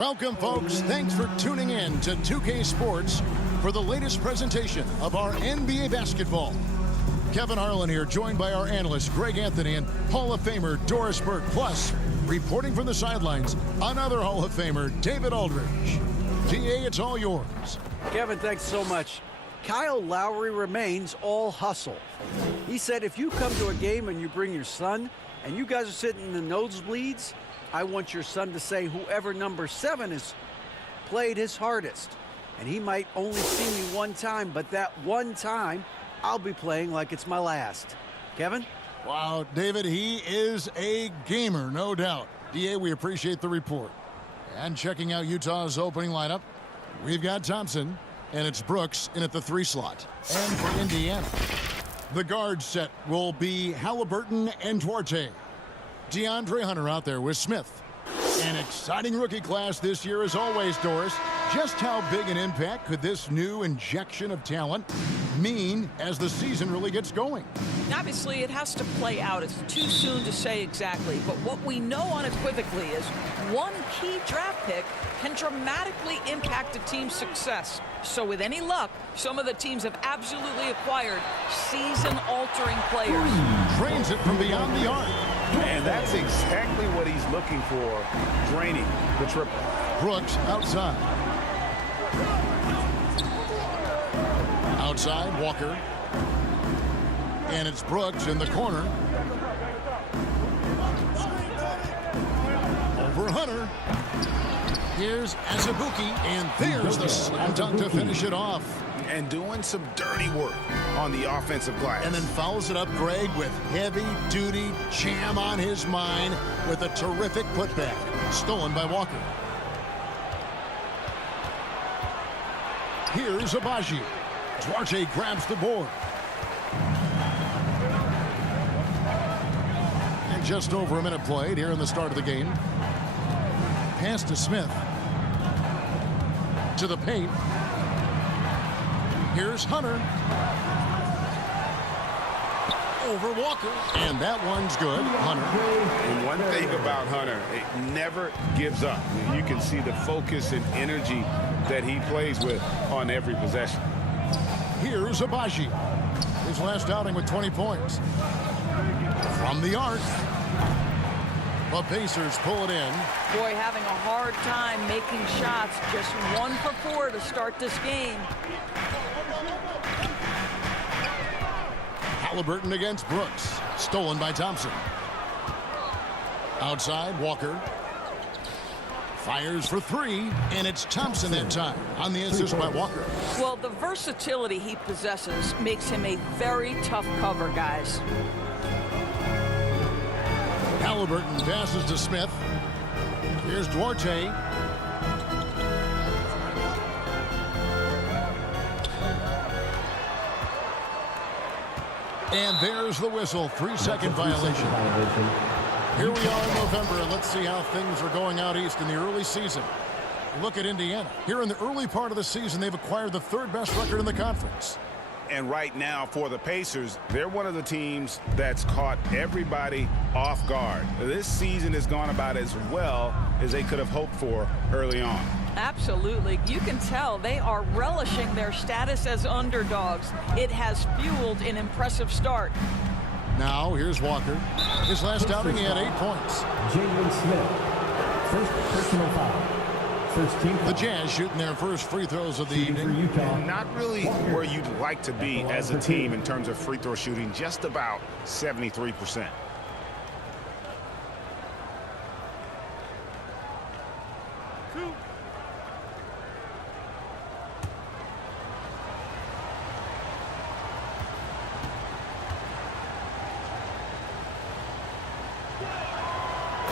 Welcome, folks. Thanks for tuning in to 2K Sports for the latest presentation of our NBA basketball. Kevin Harlan here, joined by our analysts Greg Anthony and Hall of Famer Doris Burke. Plus, reporting from the sidelines, another Hall of Famer, David Aldridge. DA, it's all yours. Kevin, thanks so much. Kyle Lowry remains all hustle. He said if you come to a game and you bring your son and you guys are sitting in the nosebleeds, I want your son to say whoever number 7 is played his hardest. And he might only see me one time, but that one time, I'll be playing like it's my last. Kevin? Wow, David, he is a gamer, no doubt. DA, we appreciate the report. And checking out Utah's opening lineup, we've got Thompson, and it's Brooks in at the 3 slot. And for Indiana, the guard set will be Halliburton and Duarte. DeAndre Hunter out there with Smith. An exciting rookie class this year as always, Doris. Just how big an impact could this new injection of talent mean as the season really gets going? Obviously, it has to play out. It's too soon to say exactly. But what we know unequivocally is one key draft pick can dramatically impact a team's success. So with any luck, some of the teams have absolutely acquired season-altering players. Drains it from beyond the arc. And that's exactly what he's looking for, draining the triple. Brooks outside. Outside, Walker. And it's Brooks in the corner. Over Hunter. Here's Azubuike, and there's the slam dunk to finish it off. And doing some dirty work on the offensive glass. And then fouls it up, Greg, with heavy-duty jam on his mind with a terrific putback. Stolen by Walker. Here's Abaji. Duarte grabs the board. And just over a minute played here in the start of the game. Pass to Smith. To the paint. Here's Hunter. Over Walker. And that one's good. Hunter. And one thing about Hunter, it never gives up. You can see the focus and energy that he plays with on every possession. Here's Abaji. His last outing with 20 points. From the arc. The Pacers pull it in. Boy, having a hard time making shots. Just 1 for 4 to start this game. Halliburton against Brooks. Stolen by Thompson. Outside, Walker. Fires for 3, and it's Thompson that time on the assist by Walker. Well, the versatility he possesses makes him a very tough cover, guys. Halliburton passes to Smith. Here's Duarte. And there's the whistle. 3-second violation. Here we are in November, and let's see how things are going out east in the early season. Look at Indiana. Here in the early part of the season, they've acquired the 3rd best record in the conference. And right now for the Pacers, they're one of the teams that's caught everybody off guard. This season has gone about as well as they could have hoped for early on. Absolutely. You can tell they are relishing their status as underdogs. It has fueled an impressive start. Now, here's Walker. His last outing, he had 8 points. Jalen Smith, first personal foul. First team foul. The Jazz shooting their first free throws of the evening. Not really where you'd like to be as a team in terms of free throw shooting, just about 73%.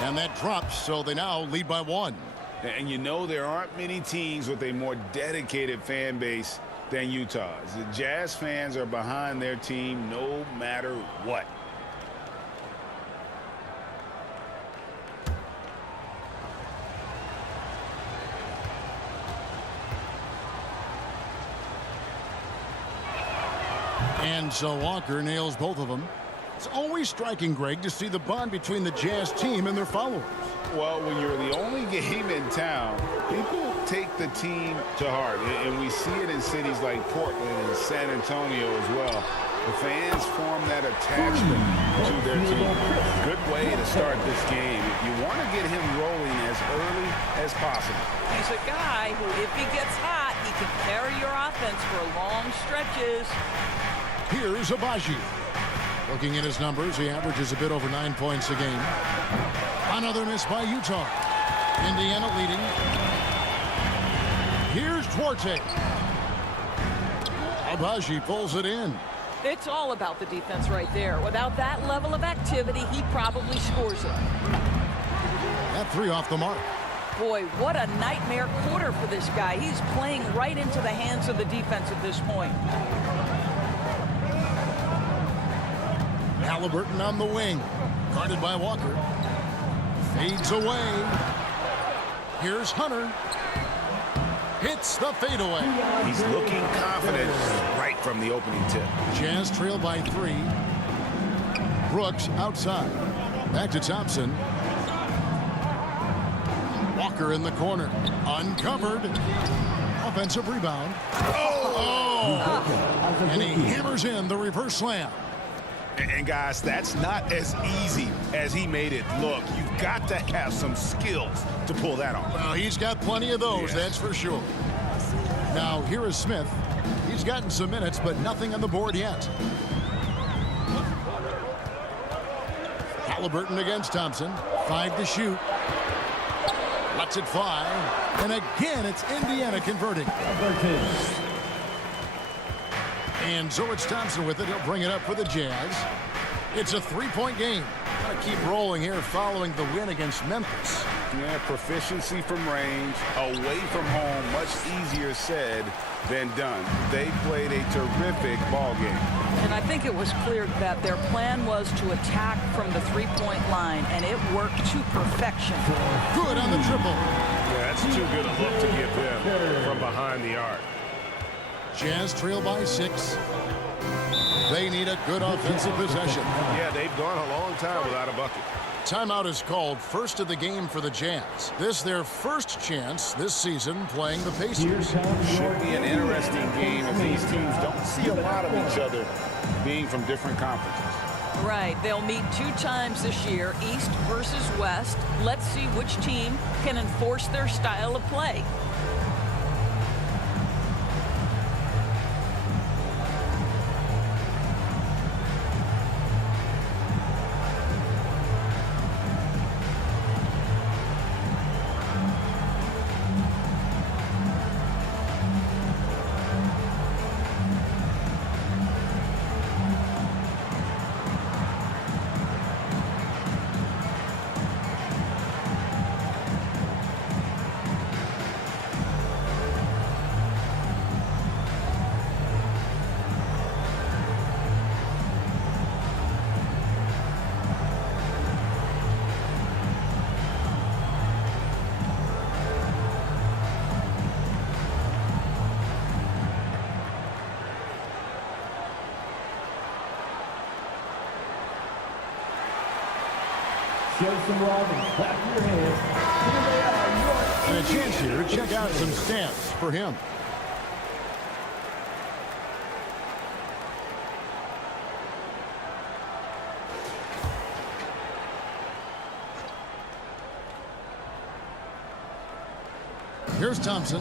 And that drops, so they now lead by 1. And you know there aren't many teams with a more dedicated fan base than Utah's. The Jazz fans are behind their team no matter what. And so Walker nails both of them. It's always striking, Greg, to see the bond between the Jazz team and their followers. Well, when you're the only game in town, people take the team to heart. And we see it in cities like Portland and San Antonio as well. The fans form that attachment to their team. Good way to start this game. You want to get him rolling as early as possible. He's a guy who, if he gets hot, he can carry your offense for long stretches. Here's Abaji. Looking at his numbers, he averages a bit over 9 points a game. Another miss by Utah. Indiana leading. Here's Duarte. Abaji pulls it in. It's all about the defense right there. Without that level of activity, he probably scores it. That three off the mark. Boy, what a nightmare quarter for this guy. He's playing right into the hands of the defense at this point. Halliburton on the wing. Guarded by Walker. Fades away. Here's Hunter. Hits the fadeaway. He's looking confident right from the opening tip. Jazz trail by 3. Brooks outside. Back to Thompson. Walker in the corner. Uncovered. Offensive rebound. Oh! And he hammers in the reverse slam. And guys, that's not as easy as he made it look. You've got to have some skills to pull that off. Well, he's got plenty of those, that's for sure. Now, here is Smith. He's gotten some minutes, but nothing on the board yet. Halliburton against Thompson. 5 to shoot. Lets it fly. And again, it's Indiana converting. And so it's Thompson with it. He'll bring it up for the Jazz. It's a 3-point game. Gotta keep rolling here following the win against Memphis. Yeah, proficiency from range, away from home, much easier said than done. They played a terrific ball game. And I think it was clear that their plan was to attack from the three-point line, and it worked to perfection. Good on the triple. Yeah, that's too good a look to give them from behind the arc. Jazz trail by 6. They need a good offensive possession. Yeah, they've gone a long time without a bucket. Timeout is called. First of the game for the Jazz. This their first chance this season playing the Pacers. Should be an interesting game as these teams don't see a lot of each other being from different conferences. Right. They'll meet 2 times this year, East versus West. Let's see which team can enforce their style of play. Show some love and clap your hands. Here they are, And a chance here to check out some stats for him. Here's Thompson.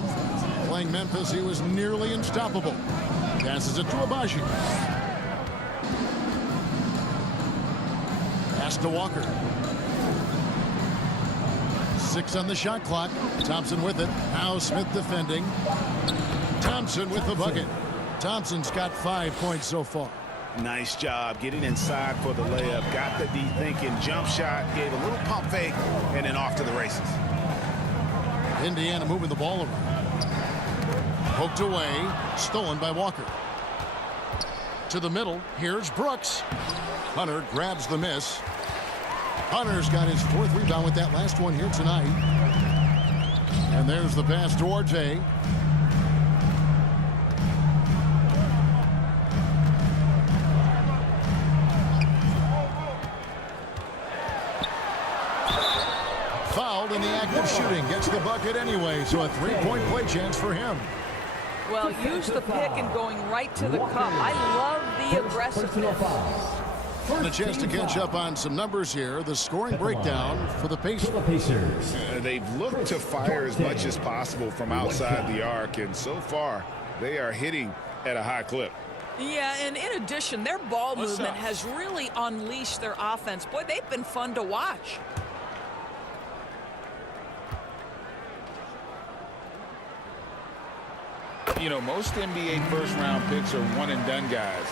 Playing Memphis, he was nearly unstoppable. Passes it to Abaji. Pass to Walker. 6 on the shot clock. Thompson with it. Now Smith defending. Thompson with the bucket. Thompson's got 5 points so far. Nice job getting inside for the layup. Got the D thinking. Jump shot. Gave a little pump fake. And then off to the races. Indiana moving the ball around. Poked away. Stolen by Walker. To the middle. Here's Brooks. Hunter grabs the miss. Hunter's got his 4th rebound with that last one here tonight. And there's the pass to Duarte. gets the bucket anyway, so a three-point play chance for him. Well, use the pick and going right to the cup. I love the aggressiveness. And a chance to catch up on some numbers here. The scoring breakdown for the Pacers. They've looked to fire as much as possible from outside the arc, and so far they are hitting at a high clip. Yeah, and in addition, their ball movement has really unleashed their offense. Boy, they've been fun to watch. You know, most NBA first-round picks are one-and-done guys.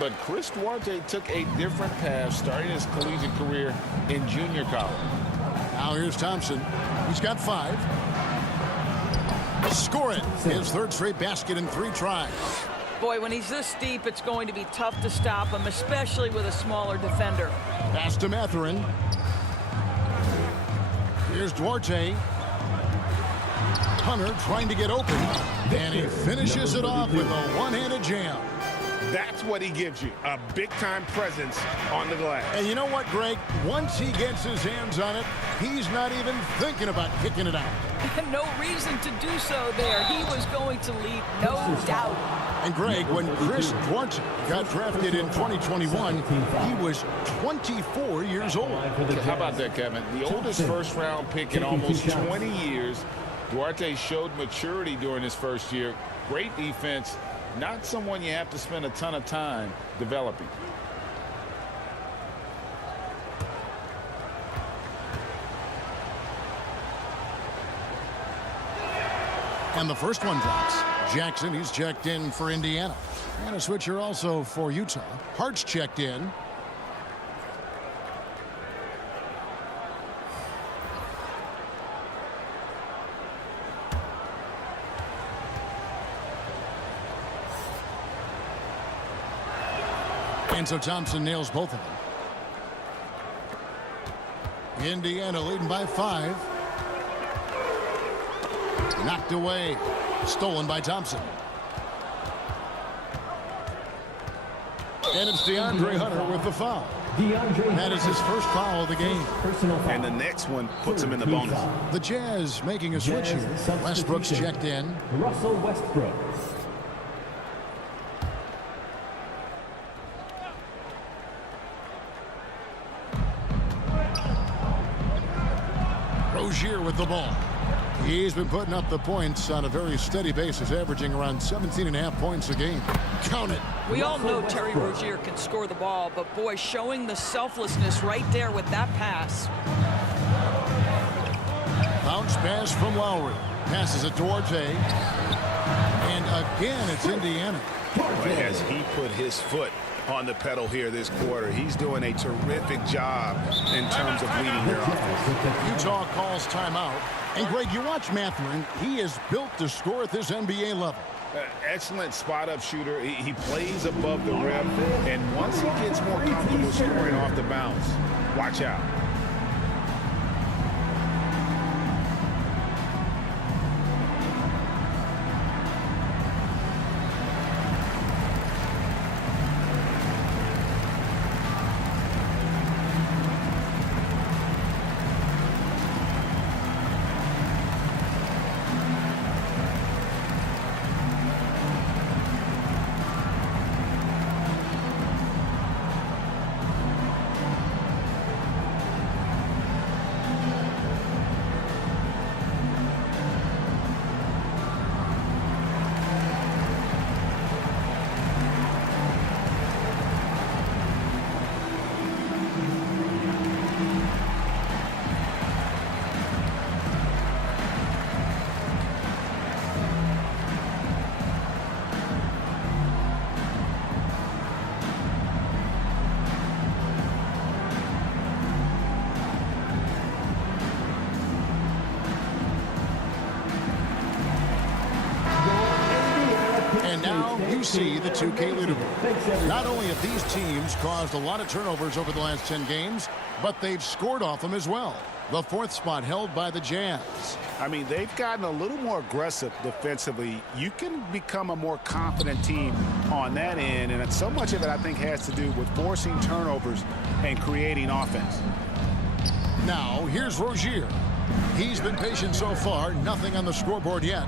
But Chris Duarte took a different path starting his collegiate career in junior college. Now here's Thompson. He's got 5. Score it. His third straight basket in 3 tries. Boy, when he's this deep, it's going to be tough to stop him, especially with a smaller defender. Pass to Mathurin. Here's Duarte. Hunter trying to get open. And he finishes it off with a one-handed jam. That's what he gives you, a big-time presence on the glass. And you know what, Greg? Once he gets his hands on it, he's not even thinking about kicking it out. No reason to do so there. He was going to lead, no doubt. And, Greg, when Chris Duarte got drafted in 2021, he was 24 years old. How about that, Kevin? The oldest first-round pick in almost 20 years. Duarte showed maturity during his first year. Great defense. Not someone you have to spend a ton of time developing. And the first one drops. Jackson, he's checked in for Indiana. And a switcher also for Utah. Hart's checked in. And so Thompson nails both of them. Indiana leading by 5. Knocked away. Stolen by Thompson. And it's DeAndre Hunter with the foul. That is his first foul of the game. And the next one puts him in the bonus. The Jazz making a switch here. Westbrook's checked in. Russell Westbrook. Rozier with the ball. He's been putting up the points on a very steady basis, averaging around 17.5 points a game. Count it. We all know Terry Rozier can score the ball, but boy, showing the selflessness right there with that pass. Bounce pass from Lowry. Passes it towards A. And again, it's Indiana. As he put his foot on the pedal here this quarter, he's doing a terrific job in terms of leading their offense. Utah calls timeout. And, Greg, you watch Mathurin. He is built to score at this NBA level. Excellent spot-up shooter. He plays above the rim, and once he gets more comfortable scoring off the bounce, watch out. You see the 2K leaderboard. Not only have these teams caused a lot of turnovers over the last 10 games, but they've scored off them as well. The 4th spot held by the Jazz. I mean, they've gotten a little more aggressive defensively. You can become a more confident team on that end, and so much of it, I think, has to do with forcing turnovers and creating offense. Now, here's Rozier. He's been patient so far. Nothing on the scoreboard yet.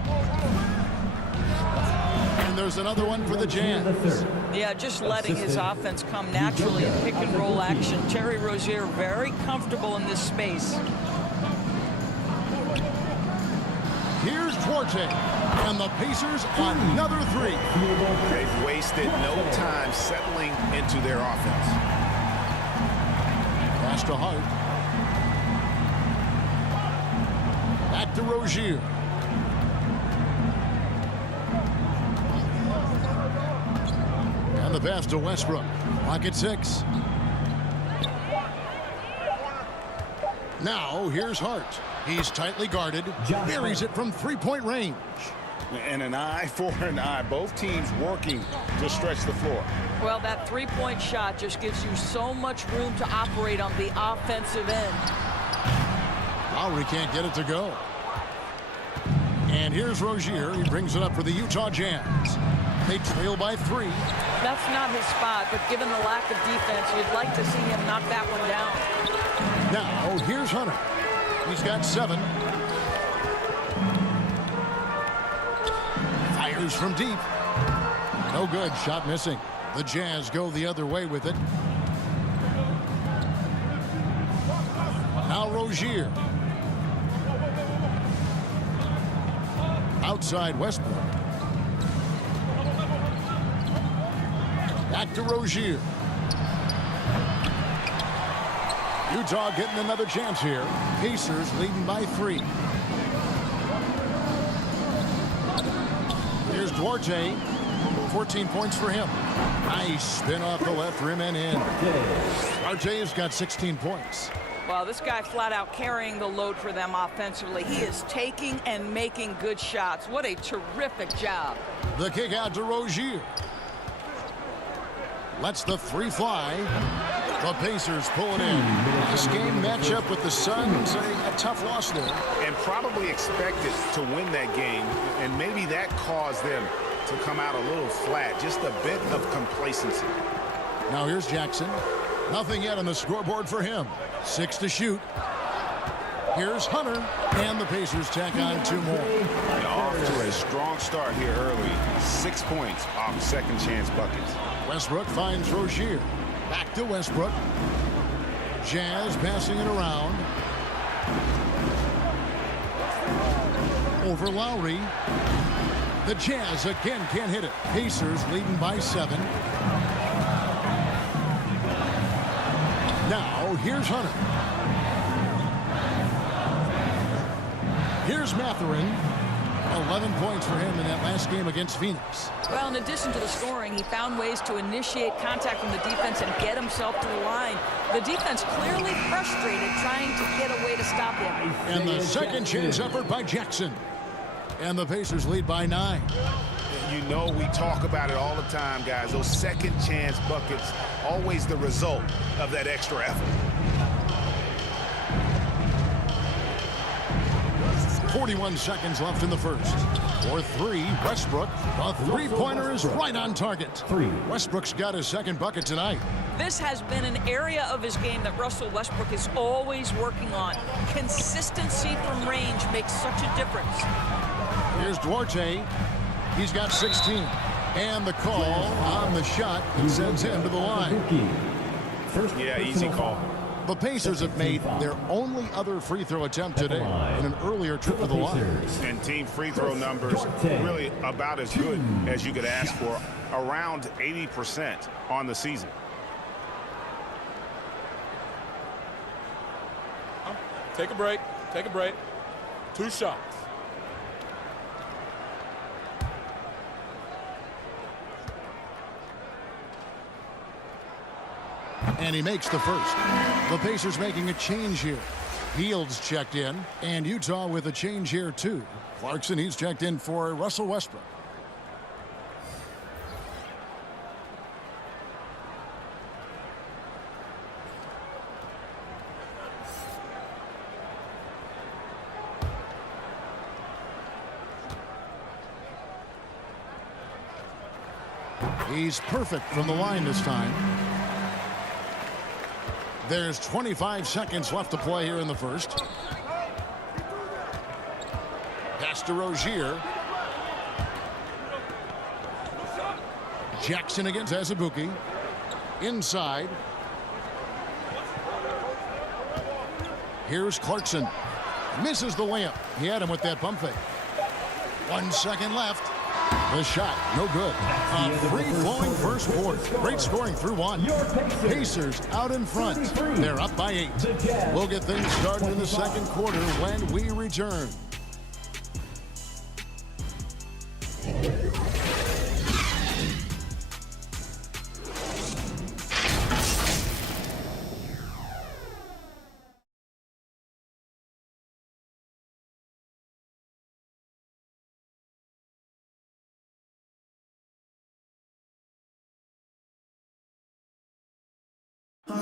And there's another one for the Jazz. Yeah, just letting his offense come naturally in pick and roll action. Terry Rozier very comfortable in this space. Here's Duarte, and the Pacers another three. They've wasted no time settling into their offense. Pass to Hart. Back to Rozier. And the pass to Westbrook. Clock at 6. Now here's Hart. He's tightly guarded. Buries it from three-point range. And an eye for an eye. Both teams working to stretch the floor. Well, that three-point shot just gives you so much room to operate on the offensive end. Lowry can't get it to go. And here's Rozier. He brings it up for the Utah Jazz. They trail by 3. That's not his spot, but given the lack of defense, you'd like to see him knock that one down. Now, here's Hunter. He's got 7. Fires from deep. No good. Shot missing. The Jazz go the other way with it. Now Rozier. Outside Westbrook. Back to Rozier. Utah getting another chance here. Pacers leading by 3. Here's Duarte. 14 points for him. Nice spin off the left rim and in. Duarte's got 16 points. Well, this guy flat out carrying the load for them offensively. He is taking and making good shots. What a terrific job. The kick out to Rozier. Lets the 3 fly. The Pacers pull it in. This game matchup with the Suns, a tough loss there. And probably expected to win that game, and maybe that caused them to come out a little flat. Just a bit of complacency. Now here's Jackson. Nothing yet on the scoreboard for him. 6 to shoot. Here's Hunter, and the Pacers tack on 2 more. And off to a strong start here early. 6 points off second chance buckets. Westbrook finds Rozier. Back to Westbrook. Jazz passing it around. Over Lowry. The Jazz again can't hit it. Pacers leading by 7. Now here's Hunter. Here's Mathurin. 11 points for him in that last game against Phoenix. Well, in addition to the scoring, he found ways to initiate contact from the defense and get himself to the line. The defense clearly frustrated trying to get a way to stop him. And the second chance effort by Jackson. And the Pacers lead by 9. You know we talk about it all the time, guys. Those second chance buckets, always the result of that extra effort. 41 seconds left in the first. For 3, Westbrook. The three-pointer is right on target. Westbrook's got his second bucket tonight. This has been an area of his game that Russell Westbrook is always working on. Consistency from range makes such a difference. Here's Duarte. He's got 16. And the call on the shot sends him to the line. Yeah, easy call. The Pacers have made their only other free throw attempt today in an earlier trip to the line. And team free throw numbers really about as good as you could ask for. Around 80% on the season. Take a break. Take a break. 2 shots. And he makes the first. The Pacers making a change here. Fields checked in, and Utah with a change here too. Clarkson, he's checked in for Russell Westbrook. He's perfect from the line this time. There's 25 seconds left to play here in the first. to Rozier. Jackson against Azubuike. Inside. Here's Clarkson. Misses the layup. He had him with that pump fake. 1 second left. The shot, no good. A free-flowing first quarter. Great scoring through one. Pacers out in front. They're up by 8. We'll get things started in the second quarter when we return.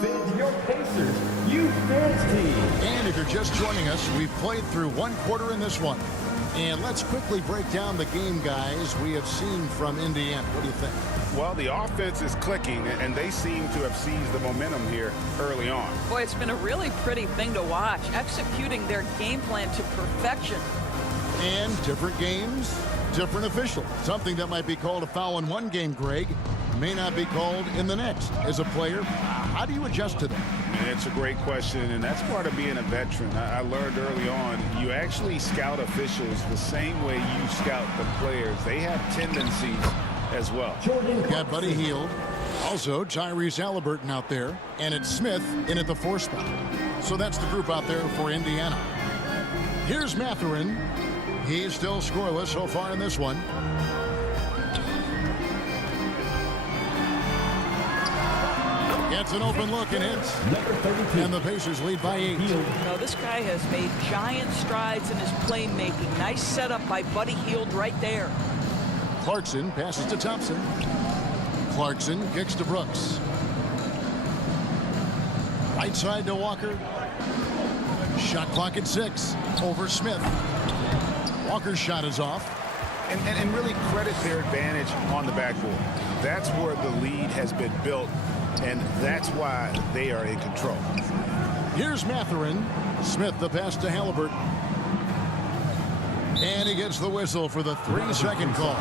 Fans, your Pacers, you fans team. And if you're just joining us, we've played through one quarter in this one. And let's quickly break down the game, guys, we have seen from Indiana. What do you think? Well, the offense is clicking, and they seem to have seized the momentum here early on. Boy, it's been a really pretty thing to watch, executing their game plan to perfection. And different games, different official. Something that might be called a foul in one game, Greg, may not be called in the next. As a player, how do you adjust to that? It's a great question, and that's part of being a veteran. I learned early on, you actually scout officials the same way you scout the players. They have tendencies as well. Got Buddy Hield. Also, Tyrese Halliburton out there. And it's Smith in at the 4 spot. So that's the group out there for Indiana. Here's Mathurin. He's still scoreless so far in this one. Gets an open look and hits. And the Pacers lead by 8. No, this guy has made giant strides in his playmaking. Nice setup by Buddy Hield right there. Clarkson passes to Thompson. Clarkson kicks to Brooks. Right side to Walker. Shot clock at 6. Over Smith. Walker's shot is off. And really credit their advantage on the backboard. That's where the lead has been built, and that's why they are in control. Here's Mathurin. Smith the pass to Halliburton. And he gets the whistle for the 3-second call.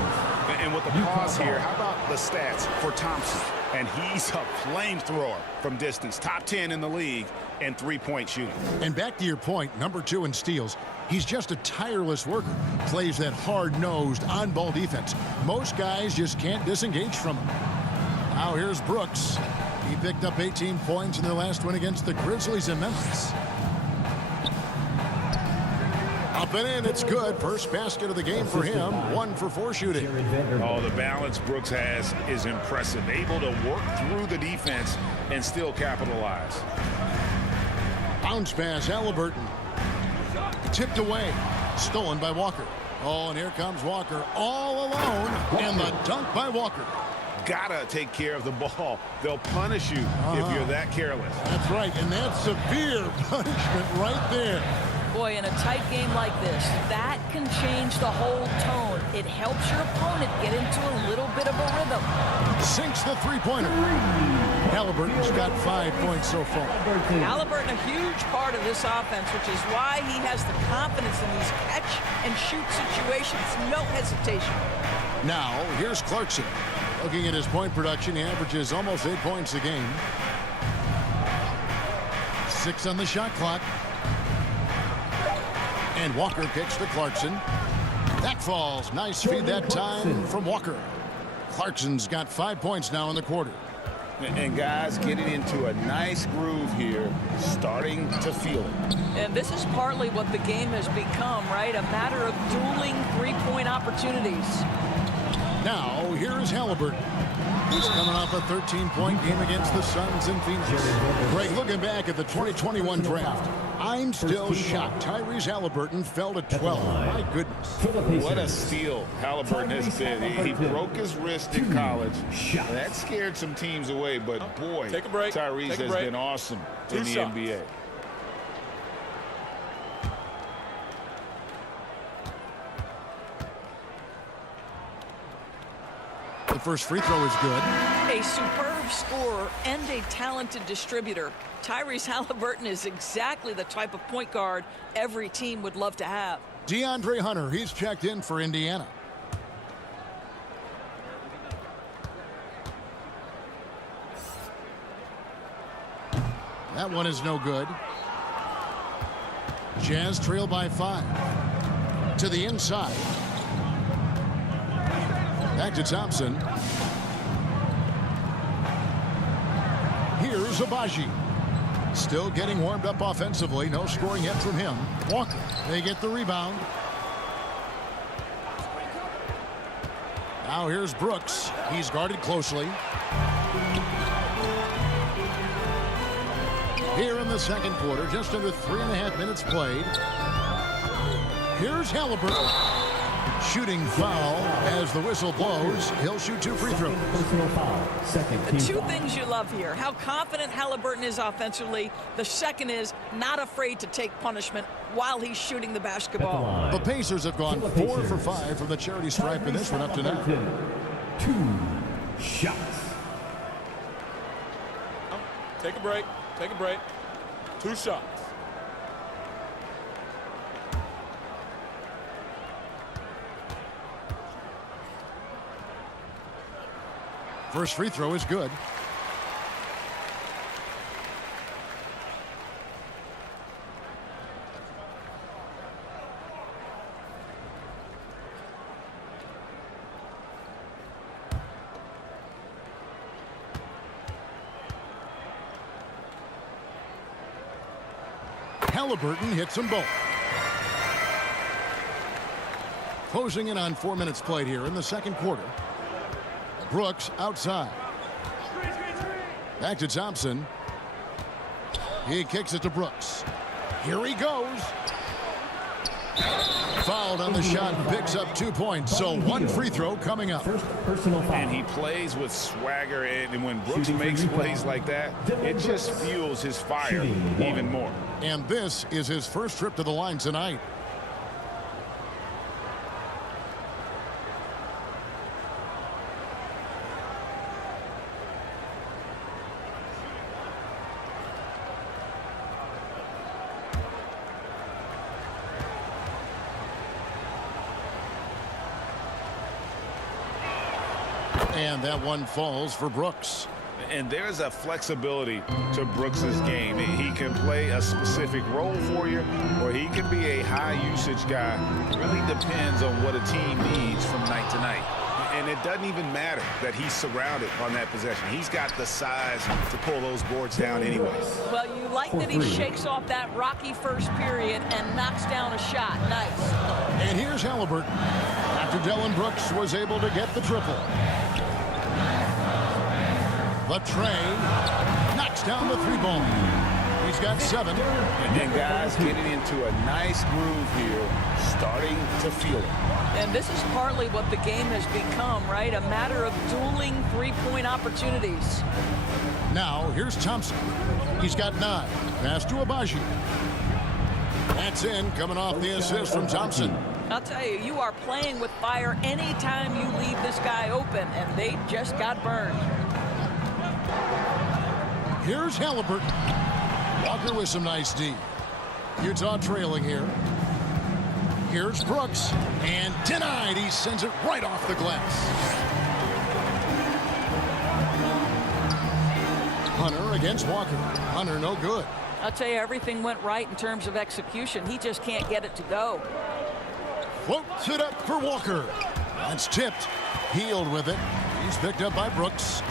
And with the pause here, how about the stats for Thompson? And he's a flamethrower from distance. Top 10 in the league in three-point shooting. And back to your point, number 2 in steals. He's just a tireless worker. Plays that hard-nosed, on-ball defense. Most guys just can't disengage from him. Now here's Brooks. He picked up 18 points in their last win against the Grizzlies in Memphis. Up and in, it's good. First basket of the game for him. 1 for 4 shooting. Oh, the balance Brooks has is impressive. Able to work through the defense and still capitalize. Bounce pass, Halliburton. Tipped away. Stolen by Walker. Oh, and here comes Walker all alone. And the dunk by Walker. Gotta take care of the ball. They'll punish you if you're that careless. That's right, and that's severe punishment right there. Boy, in a tight game like this, that can change the whole tone. It helps your opponent get into a little bit of a rhythm. Sinks the three-pointer. Halliburton's got 5 points so far. Halliburton, a huge part of this offense, which is why he has the confidence in these catch-and-shoot situations. No hesitation. Now, here's Clarkson. Looking at his point production, he averages almost 8 points a game. 6 on the shot clock. And Walker kicks to Clarkson. That falls. Nice feed that time from Walker. Clarkson's got 5 points now in the quarter. And guys getting into a nice groove here, starting to feel it. And this is partly what the game has become, right? A matter of dueling three-point opportunities. Now, here is Halliburton. He's coming off a 13-point game against the Suns in Phoenix. Greg, looking back at the 2021 draft, I'm still shocked. Tyrese Halliburton fell to 12. My goodness. What a steal Halliburton has been. He broke his wrist in college. That scared some teams away, but boy, Tyrese has been awesome in the NBA. The first free throw is good. A superb scorer and a talented distributor. Tyrese Halliburton is exactly the type of point guard every team would love to have. DeAndre Hunter, he's checked in for Indiana. That one is no good. Jazz trail by 5. To the inside. Back to Thompson. Here's Abaji. Still getting warmed up offensively. No scoring yet from him. Walker, they get the rebound. Now here's Brooks. He's guarded closely. Here in the second quarter, just under 3.5 minutes played. Here's Halliburton. Shooting foul as the whistle blows. He'll shoot 2 free throws. Personal foul. Second The team two foul. things you love here, how confident Halliburton is offensively. The second is not afraid to take punishment while he's shooting the basketball. The Pacers have gone 4 for 5 from the charity stripe in this one up to now. 2 shots. Take a break. Take a break. 2 shots. First free throw is good. Halliburton hits them both. Closing in on 4 minutes played here in the second quarter. Brooks outside. Back to Thompson. He kicks it to Brooks. Here he goes. Fouled on the shot and picks up 2 points. So 1 free throw coming up. First personal foul. And he plays with swagger, and when Brooks makes plays like that, it just fuels his fire even more. And this is his first trip to the line tonight. And that one falls for Brooks. And there's a flexibility to Brooks's game. He can play a specific role for you, or he can be a high-usage guy. It really depends on what a team needs from night to night. And it doesn't even matter that he's surrounded on that possession. He's got the size to pull those boards down anyway. Well, you like that he shakes off that rocky first period and knocks down a shot. Nice. And here's Halliburton. After Dillon Brooks was able to get the triple. The tray knocks down the 3-ball. He's got 7. And then guys getting into a nice groove here, starting to feel it. And this is partly what the game has become, right? A matter of dueling 3-point opportunities. Now, here's Thompson. He's got 9. Pass to Abaji. That's in, coming off the assist from Thompson. I'll tell you, you are playing with fire anytime you leave this guy open, and they just got burned. Here's Halliburton. Walker with some nice D. Utah trailing here. Here's Brooks. And denied. He sends it right off the glass. Hunter against Walker. Hunter no good. I'll tell you, everything went right in terms of execution. He just can't get it to go. Floats it up for Walker. That's tipped. Healed with it. He's picked up by Brooks.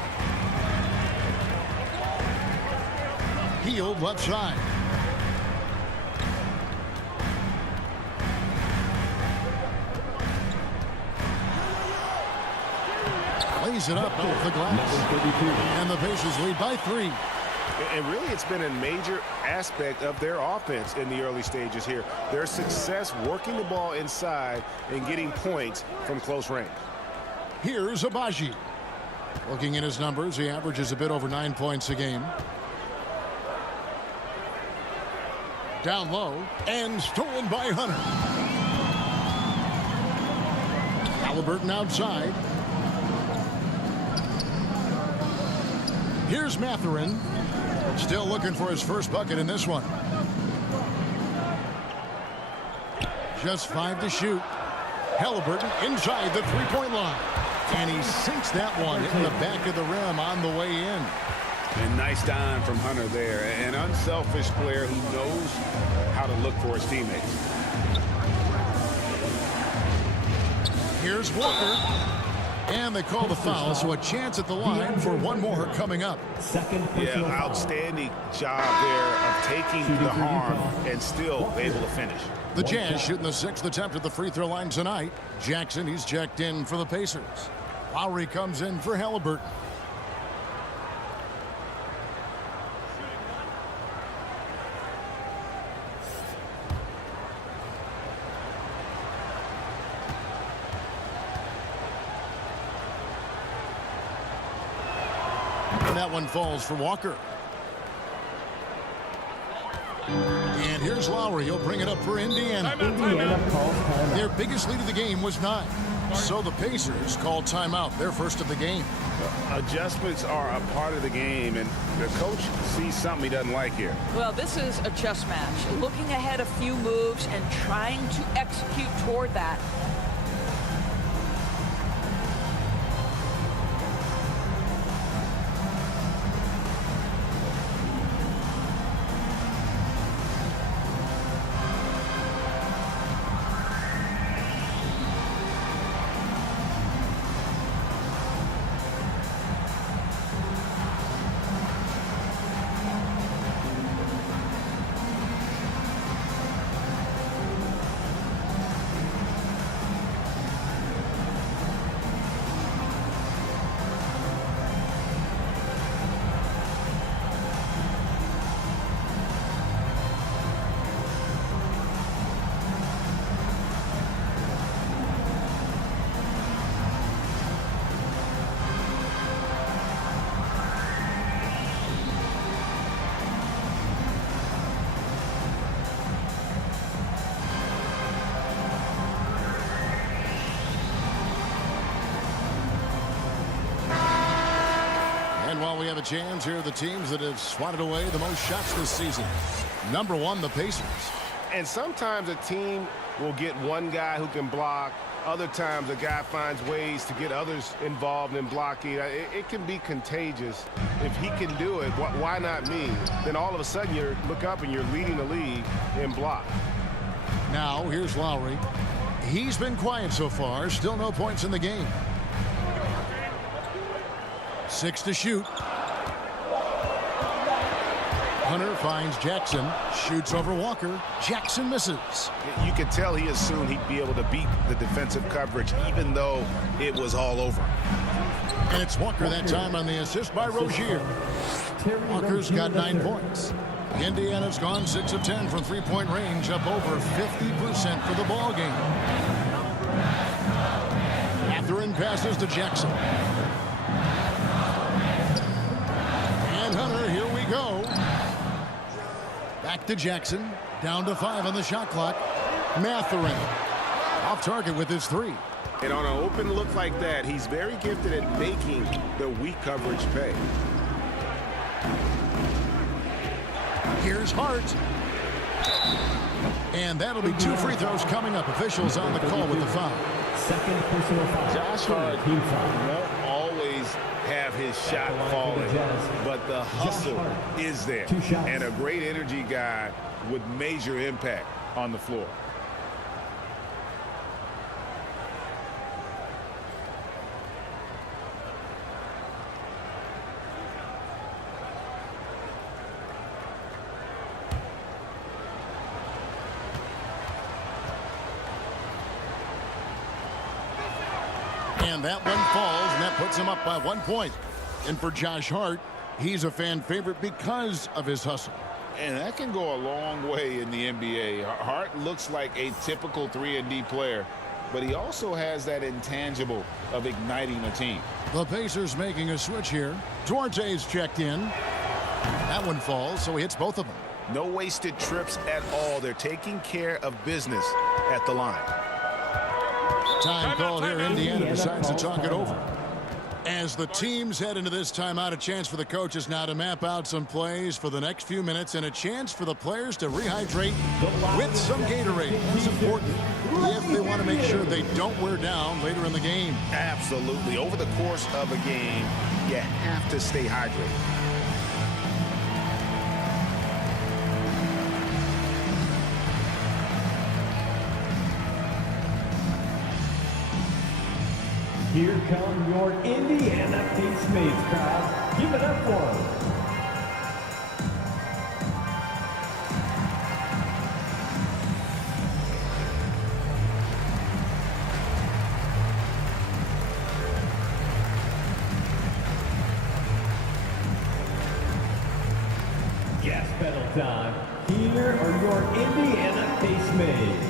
Healed left side. Lays it up off the glass. And the Pacers lead by 3. And really, it's been a major aspect of their offense in the early stages here. Their success working the ball inside and getting points from close range. Here's Abaji. Looking at his numbers, he averages a bit over 9 points a game. Down low and stolen by Hunter. Halliburton outside. Here's Mathurin. Still looking for his first bucket in this one. Just 5 to shoot. Halliburton inside the three-point line. And he sinks that one in the back of the rim on the way in. And nice dime from Hunter there. An unselfish player who knows how to look for his teammates. Here's Walker. And they call the foul, so a chance at the line for one more coming up. Yeah, outstanding job there of taking the harm and still able to finish. The Jazz shooting the 6th attempt at the free throw line tonight. Jackson, he's checked in for the Pacers. Lowry comes in for Halliburton. And that one falls for Walker. And here's Lowry. He'll bring it up for Indiana. Their biggest lead of the game was 9. So the Pacers called timeout, their first of the game. Adjustments are a part of the game, and the coach sees something he doesn't like here. Well, this is a chess match. Looking ahead a few moves and trying to execute toward that. And while we have a chance, here are the teams that have swatted away the most shots this season. Number 1, the Pacers. And sometimes a team will get one guy who can block. Other times a guy finds ways to get others involved in blocking. It can be contagious. If he can do it, why not me? Then all of a sudden you look up and you're leading the league in block. Now here's Lowry. He's been quiet so far. Still no points in the game. 6 to shoot. Hunter finds Jackson. Shoots over Walker. Jackson misses. You could tell he assumed he'd be able to beat the defensive coverage even though it was all over. And it's Walker that time on the assist by Rozier. Walker's got 9 points. Indiana's gone 6 of 10 from three-point range, up over 50% for the ball game. Catherine passes to Jackson. And Hunter, here we go. Back to Jackson. Down to 5 on the shot clock. Mathurin off target with his 3. And on an open look like that, he's very gifted at making the weak coverage pay. Here's Hart. And that'll be 2 free throws coming up. Officials on the call with the foul. Second personal foul. Josh Hart won't always have his shot falling, but the hustle is there. And a great energy guy with major impact on the floor. And that one falls, and that puts him up by 1 point. And for Josh Hart, he's a fan favorite because of his hustle. And that can go a long way in the NBA. Hart looks like a typical 3-and-D player, but he also has that intangible of igniting a team. The Pacers making a switch here. Duarte's checked in. That one falls, so he hits both of them. No wasted trips at all. They're taking care of business at the line. Time called here. Indiana decides to talk it over. As the teams head into this timeout, a chance for the coaches now to map out some plays for the next few minutes and a chance for the players to rehydrate with some Gatorade. That's important if they want to make sure they don't wear down later in the game. Absolutely. Over the course of a game, you have to stay hydrated. Here come your Indiana Face Mates crowd. Give it up for them. Gas pedal time. Here are your Indiana Face Mates.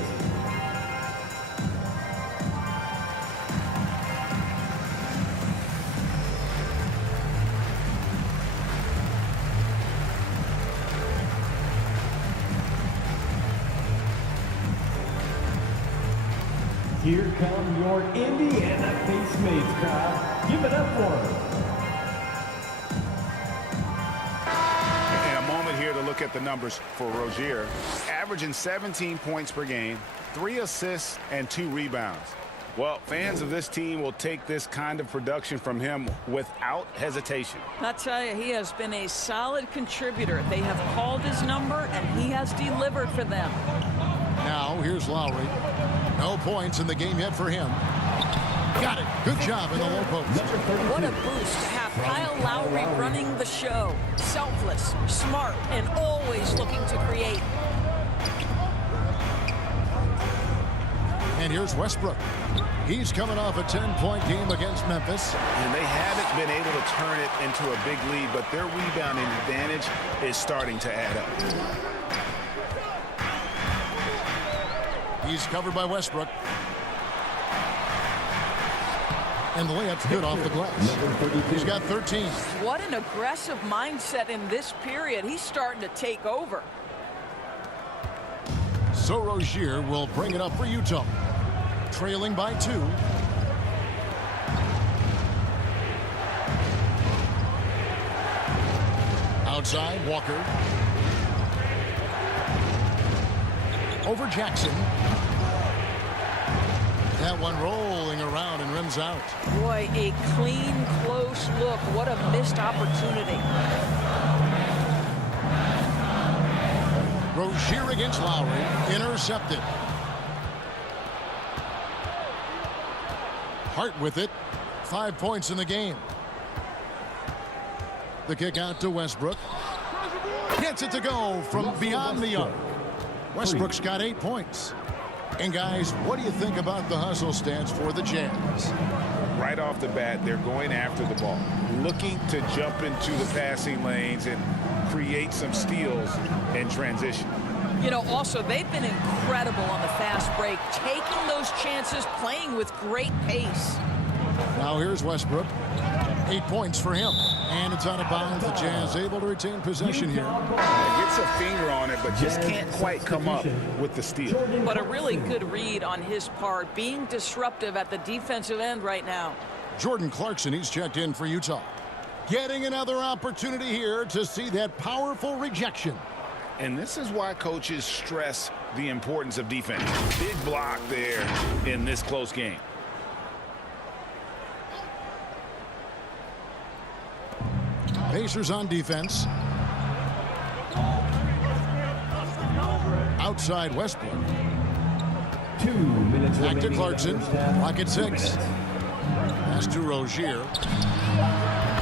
Here come your Indiana Face Mates crowd. Give it up for them. And a moment here to look at the numbers for Rozier. Averaging 17 points per game, 3 assists, and 2 rebounds. Well, fans of this team will take this kind of production from him without hesitation. I tell you, he has been a solid contributor. They have called his number, and he has delivered for them. Now, here's Lowry. No points in the game yet for him. Got it. Good job in the low post. What a boost to have Kyle Lowry running the show. Selfless, smart, and always looking to create. And here's Westbrook. He's coming off a 10-point game against Memphis. And they haven't been able to turn it into a big lead, but their rebounding advantage is starting to add up. He's covered by Westbrook. And the layup's good off the glass. He's got 13. What an aggressive mindset in this period. He's starting to take over. So Rozier will bring it up for Utah. Trailing by 2. Outside, Walker. Over Jackson. That one rolling around and rims out. Boy, a clean, close look. What a missed opportunity. Rozier against Lowry. Intercepted. Hart with it. 5 points in the game. The kick out to Westbrook. Gets it to go from beyond the arc. Westbrook's got 8 points. And guys, what do you think about the hustle stance for the Jazz? Right off the bat, they're going after the ball, looking to jump into the passing lanes and create some steals in transition. You know, also, they've been incredible on the fast break, taking those chances, playing with great pace. Now here's Westbrook. 8 points for him. And it's out of bounds. The Jazz able to retain possession here. Gets a finger on it, but just can't quite come up with the steal. But a really good read on his part, being disruptive at the defensive end right now. Jordan Clarkson, he's checked in for Utah. Getting another opportunity here to see that powerful rejection. And this is why coaches stress the importance of defense. Big block there in this close game. Pacers on defense. Outside Westbrook. 2 minutes Back to remaining. Clarkson. Clock at 6. Pass to Rozier.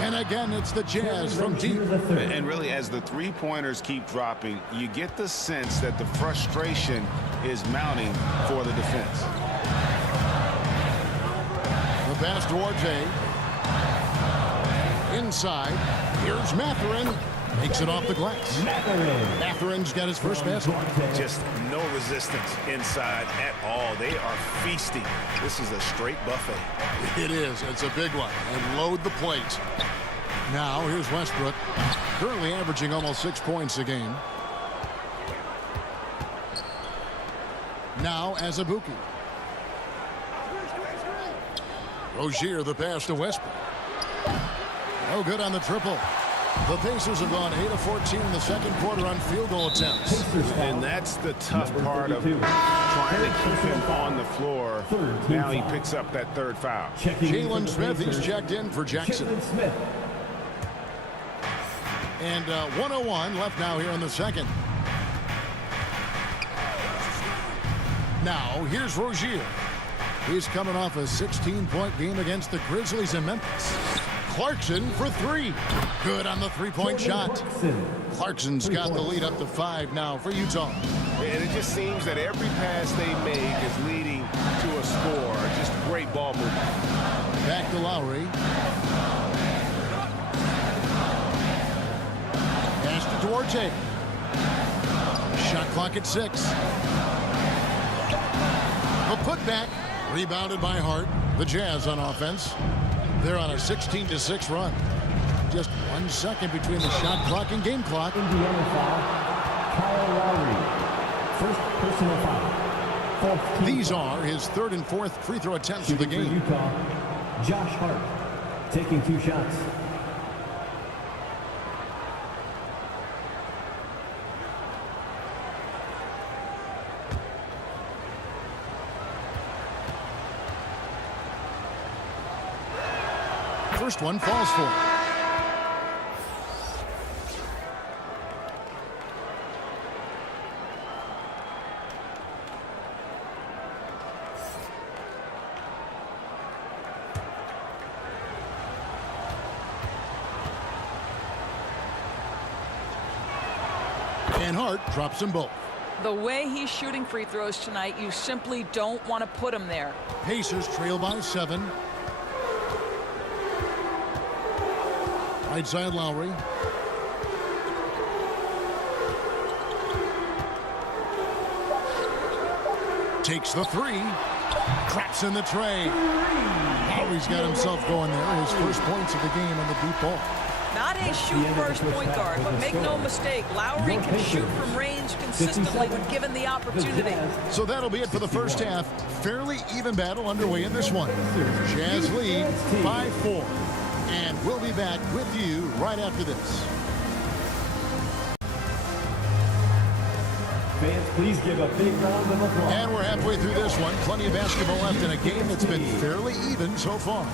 And again, it's the Jazz from deep. And really, as the three-pointers keep dropping, you get the sense that the frustration is mounting for the defense. The pass to Orte. Inside. Here's Mathurin. Makes it off the glass. Mathurin's got his first basket. Just no resistance inside at all. They are feasting. This is a straight buffet. It is. It's a big one. And load the plate. Now, here's Westbrook. Currently averaging almost 6 points a game. Now, Azubuike. Rozier, the pass to Westbrook. No good on the triple. The Pacers have gone 8 of 14 in the second quarter on field goal attempts. And that's the tough part of trying to keep him on the floor. Now he picks up that third foul. Jalen Smith, he's checked in for Jackson. And 1:01 left now here in the second. Now here's Rozier. He's coming off a 16-point game against the Grizzlies in Memphis. Clarkson for three. Good on the three-point shot. Clarkson's got the lead up to 5 now for Utah. And it just seems that every pass they make is leading to a score. Just great ball movement. Back to Lowry. Pass to Duarte. Shot clock at 6. A putback. Rebounded by Hart. The Jazz on offense. They're on a 16-6 run. Just 1 second between the shot clock and game clock. Indiana foul. Kyle Lowry. First personal foul. These are his 3rd and 4th free throw attempts of the game. Utah, Josh Hart taking 2 shots. First one falls for him. And Hart drops them both. The way he's shooting free throws tonight, you simply don't want to put him there. Pacers trail by 7. Right side Lowry. Takes the 3. Traps in the tray. Lowry's got himself going there. His first points of the game on the deep ball. Not a shoot-first point guard, but make no mistake, Lowry can shoot from range consistently when given the opportunity. So that'll be it for the first half. Fairly even battle underway in this one. Jazz lead 5-4. And we'll be back with you right after this. Fans, please give a big round of applause. And we're halfway through this one. Plenty of basketball left in a game that's been fairly even so far.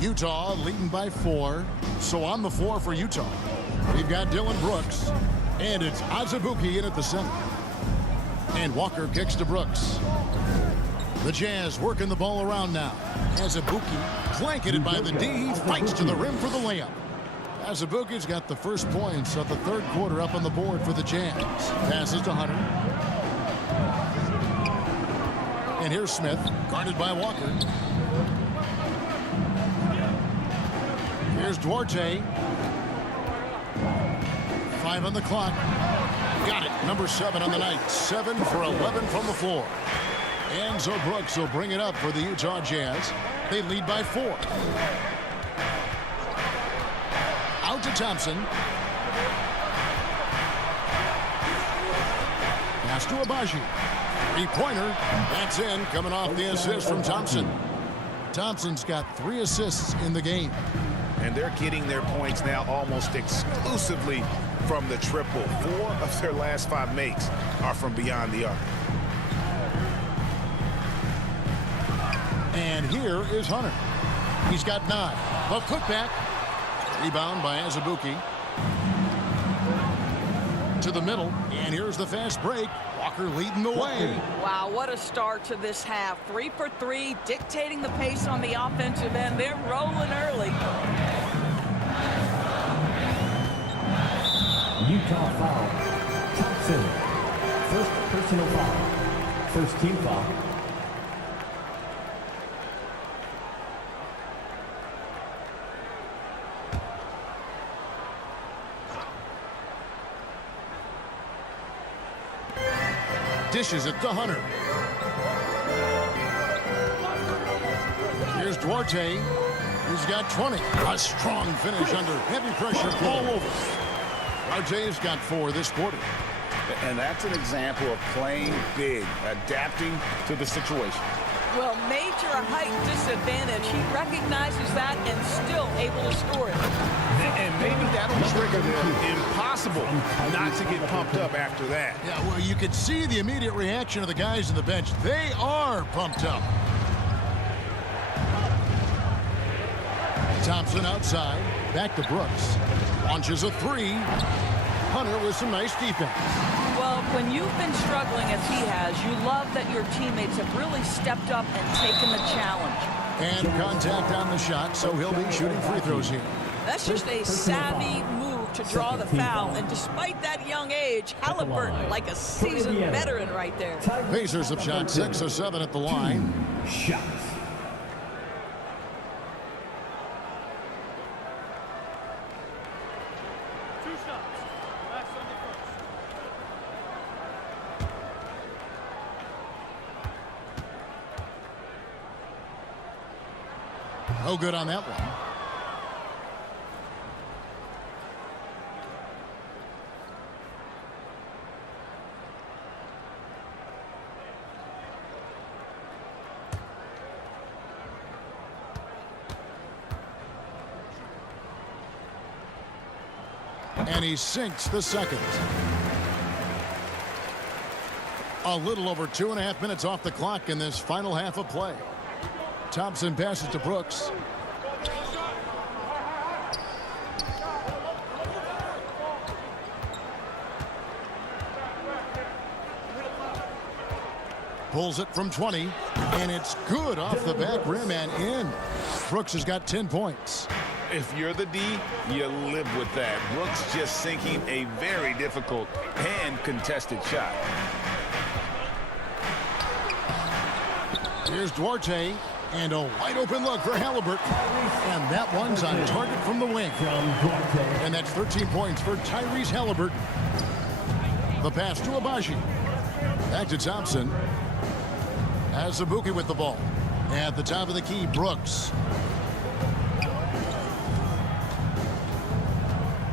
Utah leading by 4. So on the floor for Utah, we've got Dylan Brooks. And it's Azubuike in at the center. And Walker kicks to Brooks. The Jazz working the ball around now. Azubuike blanketed by the D. He fights to the rim for the layup. Azubuike's got the first points of the third quarter up on the board for the Jazz. Passes to Hunter. And here's Smith, guarded by Walker. Here's Duarte. 5 on the clock. Got it. Number 7 on the night. 7 for 11 from the floor. Enzo Brooks will bring it up for the Utah Jazz. They lead by 4. Out to Thompson. Pass to Abaji. 3-pointer. That's in. Coming off the assist from Thompson. Thompson's got 3 assists in the game. And they're getting their points now almost exclusively from the triple. 4 of their last 5 makes are from beyond the arc. And here is Hunter. He's got 9. A putback. Rebound by Azubuike. To the middle. And here's the fast break. Walker leading the way. Wow, what a start to this half. 3 for 3, dictating the pace on the offensive end. They're rolling early. Utah foul. Thompson. First personal foul. First team foul. Dishes it to Hunter. Here's Duarte. He's got 20. A strong finish under heavy pressure all over. Duarte's got 4 this quarter. And that's an example of playing big, adapting to the situation. Well, major height disadvantage. He recognizes that and still able to score it. And maybe that'll trigger them. Impossible not to get pumped up after that. Yeah, well, you could see the immediate reaction of the guys on the bench. They are pumped up. Thompson outside. Back to Brooks. Launches a three. Hunter with some nice defense. Well, when you've been struggling as he has, you love that your teammates have really stepped up and taken the challenge. And contact on the shot, so he'll be shooting free throws here. That's just a savvy move to draw the foul. And despite that young age, Halliburton, like a seasoned veteran right there. Pacers have shot 6 of 7 at the line. Shots. No good on that one. And he sinks the second. A little over 2.5 minutes off the clock in this final half of play. Thompson passes to Brooks. Pulls it from 20, and it's good off the back rim and in. Brooks has got 10 points. If you're the D, you live with that. Brooks just sinking a very difficult and contested shot. Here's Duarte, and a wide open look for Halliburton. And that one's on target from the wing. And that's 13 points for Tyrese Halliburton. The pass to Abaji. Back to Thompson. Has Azubuike with the ball. At the top of the key, Brooks.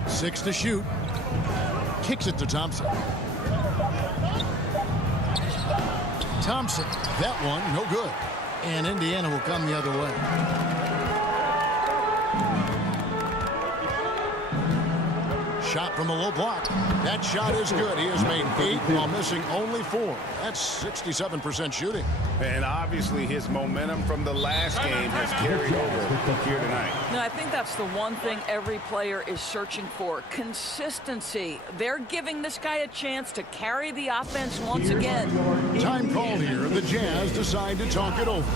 6 to shoot. Kicks it to Thompson. Thompson, that one, no good. And Indiana will come the other way. Shot from the low block. That shot is good. He has made 8 while missing only 4. That's 67% shooting. And obviously his momentum from the last game has carried over here tonight. No, I think that's the one thing every player is searching for. Consistency. They're giving this guy a chance to carry the offense once again. Time called here. The Jazz decide to talk it over.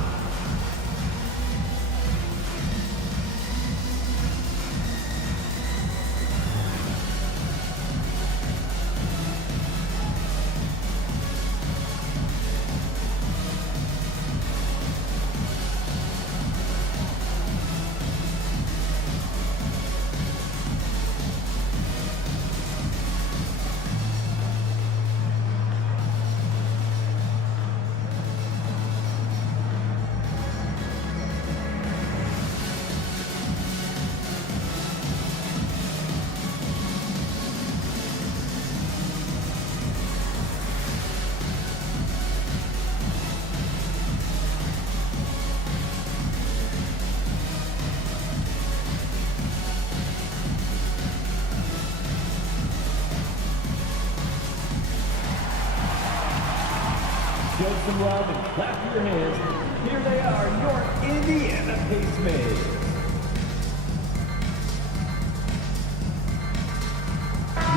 Show some love and clap your hands. Here they are, your Indiana Pacemakers.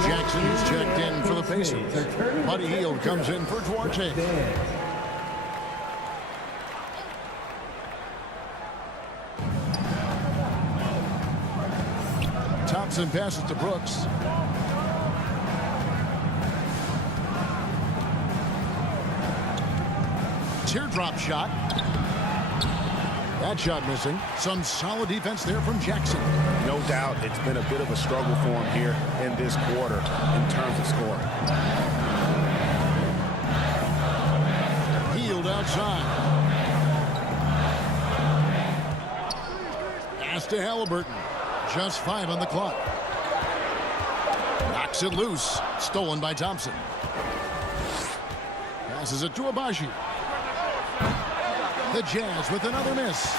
Jackson is checked in for the Pacers. Buddy Hield comes in for Duarte. Thompson passes to Brooks. Teardrop shot. That shot missing. Some solid defense there from Jackson. No doubt it's been a bit of a struggle for him here in this quarter in terms of scoring. Hield outside. Pass to Halliburton. Just 5 on the clock. Knocks it loose. Stolen by Thompson. Passes it to Abaji. The Jazz with another miss.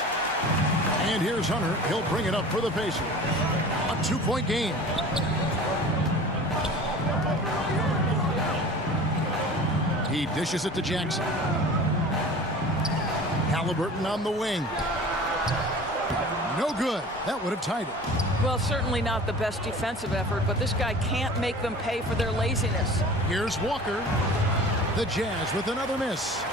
And here's Hunter. He'll bring it up for the Pacers. A 2-point game. He dishes it to Jackson. Halliburton on the wing. No good. That would have tied it. Well, certainly not the best defensive effort, but this guy can't make them pay for their laziness. Here's Walker. The Jazz with another miss.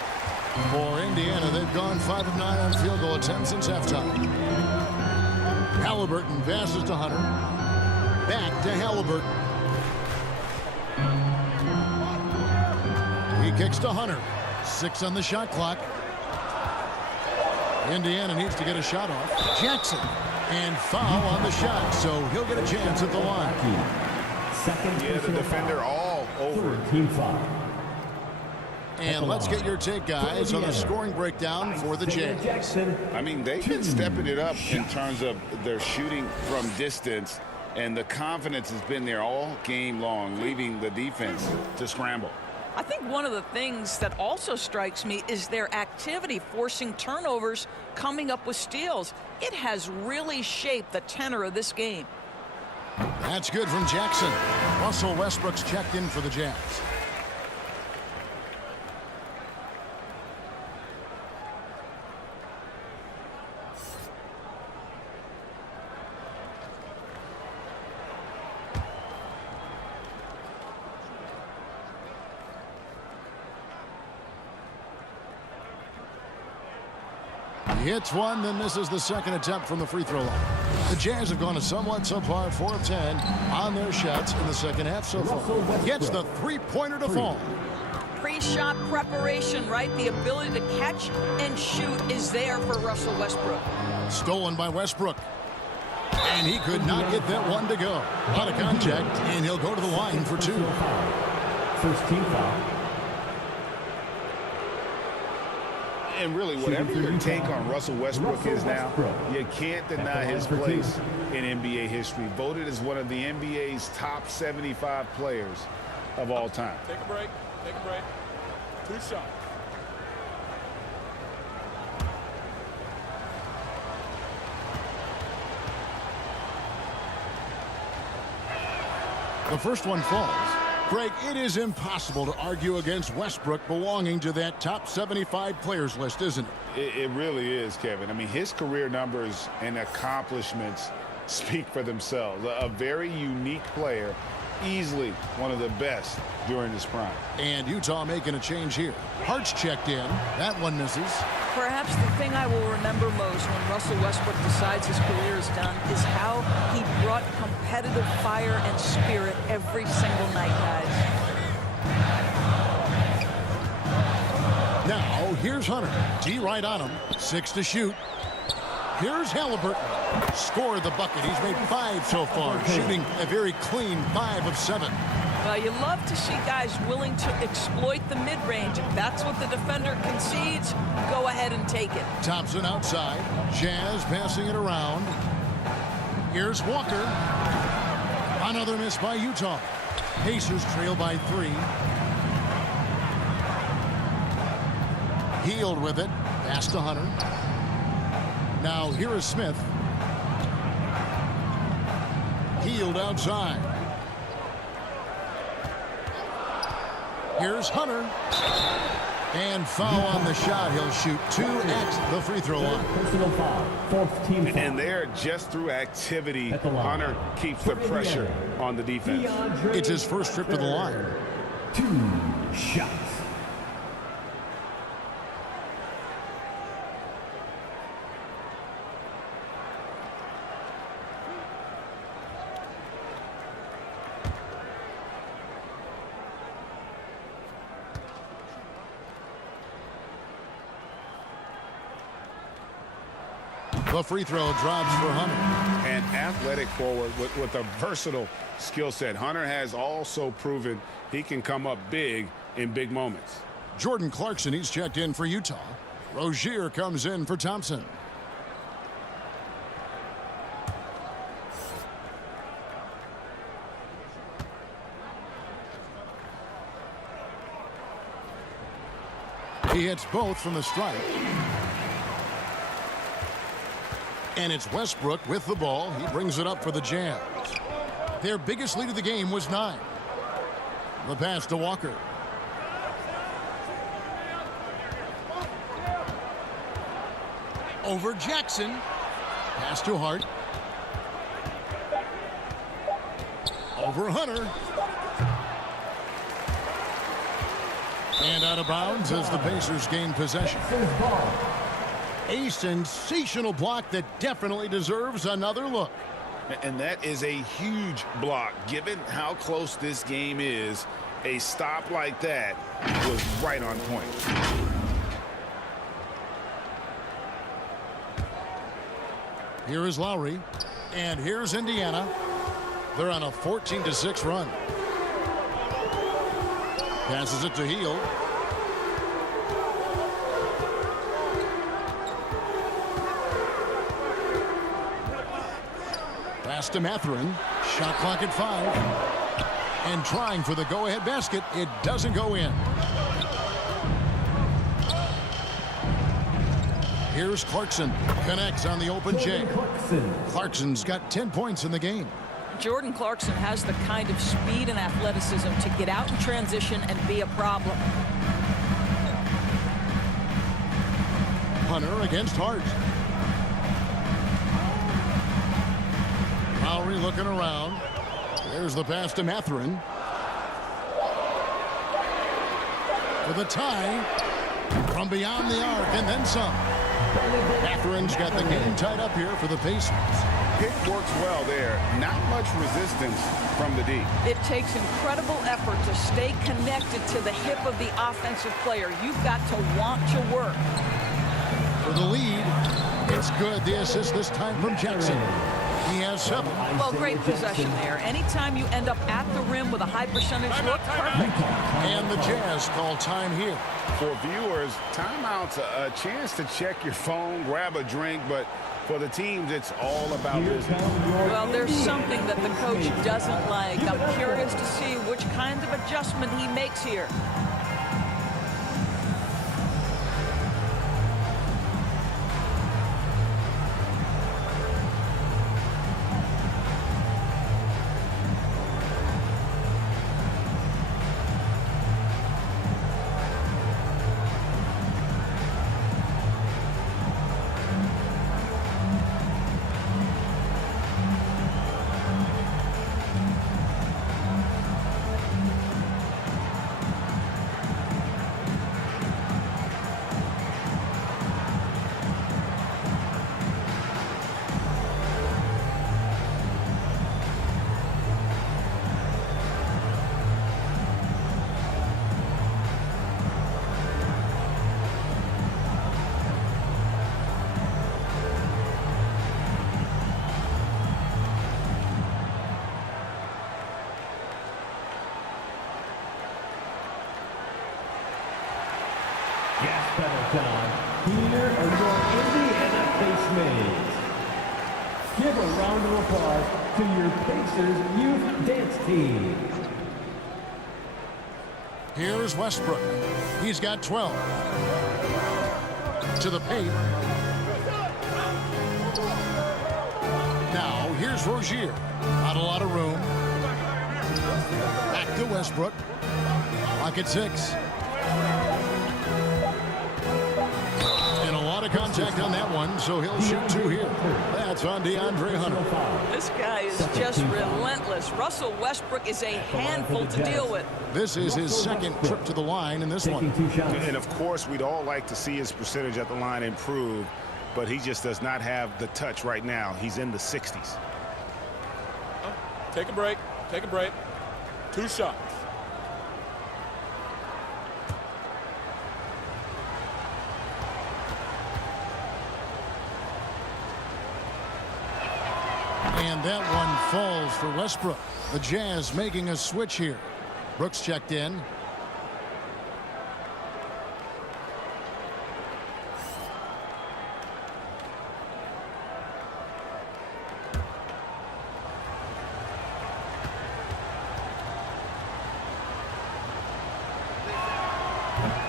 For Indiana, they've gone 5 of 9 on field goal attempts since halftime. Halliburton passes to Hunter. Back to Halliburton. He kicks to Hunter. 6 on the shot clock. Indiana needs to get a shot off. Jackson. And foul on the shot, so he'll get a chance at the line. Yeah, the defender all over. Team foul. And let's get your take, guys, on the scoring breakdown for the Jazz. I mean, they've been stepping it up in terms of their shooting from distance, and the confidence has been there all game long, leaving the defense to scramble. I think one of the things that also strikes me is their activity, forcing turnovers, coming up with steals. It has really shaped the tenor of this game. That's good from Jackson. Russell Westbrook's checked in for the Jazz. He hits one, then misses the second attempt from the free throw line. The Jazz have gone a somewhat subpar 4 of 10 on their shots in the second half so far. Gets the three-pointer to fall. Pre-shot preparation, right? The ability to catch and shoot is there for Russell Westbrook. Stolen by Westbrook. And he could not get that one to go. Out of contact, and he'll go to the line for 2. First team foul. And really, whatever your take on Russell Westbrook is now, you can't deny his place in NBA history. Voted as one of the NBA's top 75 players of all time. Take a break. Take a break. 2 shots. The first one falls. Greg, it is impossible to argue against Westbrook belonging to that top 75 players list, isn't it? It really is, Kevin. I mean, his career numbers and accomplishments speak for themselves. A very unique player, easily one of the best during his prime. And Utah making a change here. Hart's checked in. That one misses. Perhaps the thing I will remember most when Russell Westbrook decides his career is done is how he brought competitive fire and spirit every single night, guys. Now, here's Hunter. D right on him. 6 to shoot. Here's Halliburton. Scored the bucket. He's made 5 so far, shooting a very clean 5 of 7. Well, you love to see guys willing to exploit the mid-range. If that's what the defender concedes, go ahead and take it. Thompson outside. Jazz passing it around. Here's Walker. Another miss by Utah. Pacers trail by 3. Healed with it. Pass to Hunter. Now here is Smith. Healed outside. Here's Hunter. And foul on the shot. He'll shoot 2 at the free throw line. Personal foul. Fourth team foul. And there, just through activity, Hunter keeps the pressure on the defense. It's his first trip to the line. 2 shots. The free throw drops for Hunter. An athletic forward with a versatile skill set. Hunter has also proven he can come up big in big moments. Jordan Clarkson, he's checked in for Utah. Rozier comes in for Thompson. He hits both from the strike. And it's Westbrook with the ball. He brings it up for the Jazz. Their biggest lead of the game was 9. The pass to Walker. Over Jackson. Pass to Hart. Over Hunter. And out of bounds as the Pacers gain possession. A sensational block that definitely deserves another look. And that is a huge block. Given how close this game is, a stop like that was right on point. Here is Lowry. And here's Indiana. They're on a 14-6 run. Passes it to Hield. Pass to Mathurin. Shot clock at 5. And trying for the go-ahead basket. It doesn't go in. Here's Clarkson. Connects on the open J. Clarkson's got 10 points in the game. Jordan Clarkson has the kind of speed and athleticism to get out in transition and be a problem. Hunter against Hart. Lowry looking around. There's the pass to Mathurin. For the tie from beyond the arc and then some. Mathurin's got the game tied up here for the Pacers. Pick works well there. Not much resistance from the D. It takes incredible effort to stay connected to the hip of the offensive player. You've got to want to work. For the lead, it's good. The assist this time from Jackson. He has 7. Well, great possession there. Anytime you end up at the rim with a high percentage look, perfect. And the Jazz call time here. For viewers, timeout's a chance to check your phone, grab a drink, but for the teams, it's all about business. Well, there's something that the coach doesn't like. I'm curious to see which kind of adjustment he makes here. Gas pedal time. Here are your Indiana Pacemates. Give a round of applause to your Pacers youth dance team. Here's Westbrook. He's got 12. To the paint. Now, here's Rozier. Not a lot of room. Back to Westbrook. Clock at 6. Contact on that one, so he'll shoot 2 here. That's on DeAndre Hunter. This guy is just relentless. Russell Westbrook is a handful to deal with. This is his second trip to the line in this one. And of course, we'd all like to see his percentage at the line improve, but he just does not have the touch right now. He's in the 60s. Take a break. Take a break. 2 shots. And that one falls for Westbrook. The Jazz making a switch here. Brooks checked in.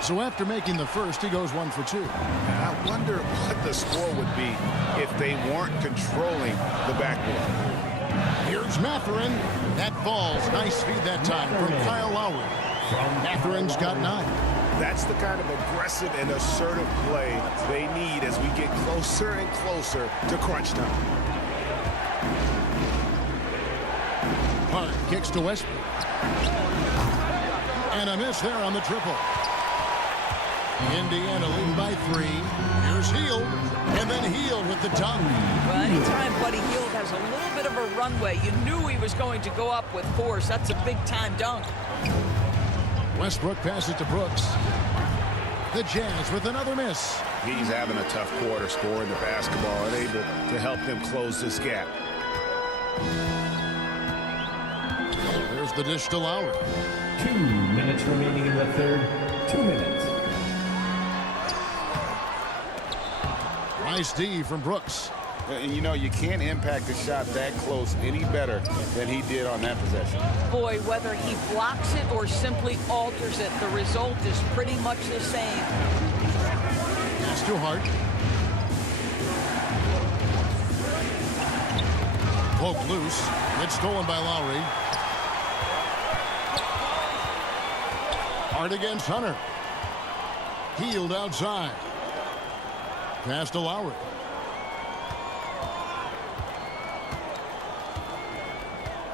So after making the first, he goes 1 for 2. And I wonder what the score would be if they weren't controlling the backboard. Here's Matherin. That falls. Nice feed that time from Kyle Lowry. Matherin's got 9. That's the kind of aggressive and assertive play they need as we get closer and closer to crunch time. Hart kicks to Westbrook. And a miss there on the triple. Indiana leading by 3. Here's Hield. And then Hield with the dunk. Well, anytime Buddy Hield has a little bit of a runway, you knew he was going to go up with force. That's a big-time dunk. Westbrook passes to Brooks. The Jazz with another miss. He's having a tough quarter, scoring the basketball and able to help them close this gap. There's the dish to Lowry. 2 minutes remaining in the third. 2 minutes. Nice D from Brooks. And you know, you can't impact a shot that close any better than he did on that possession. Boy, whether he blocks it or simply alters it, the result is pretty much the same. That's too hard. Poked loose. It's stolen by Lowry. Hard against Hunter. Hield outside. Pass to Lowry.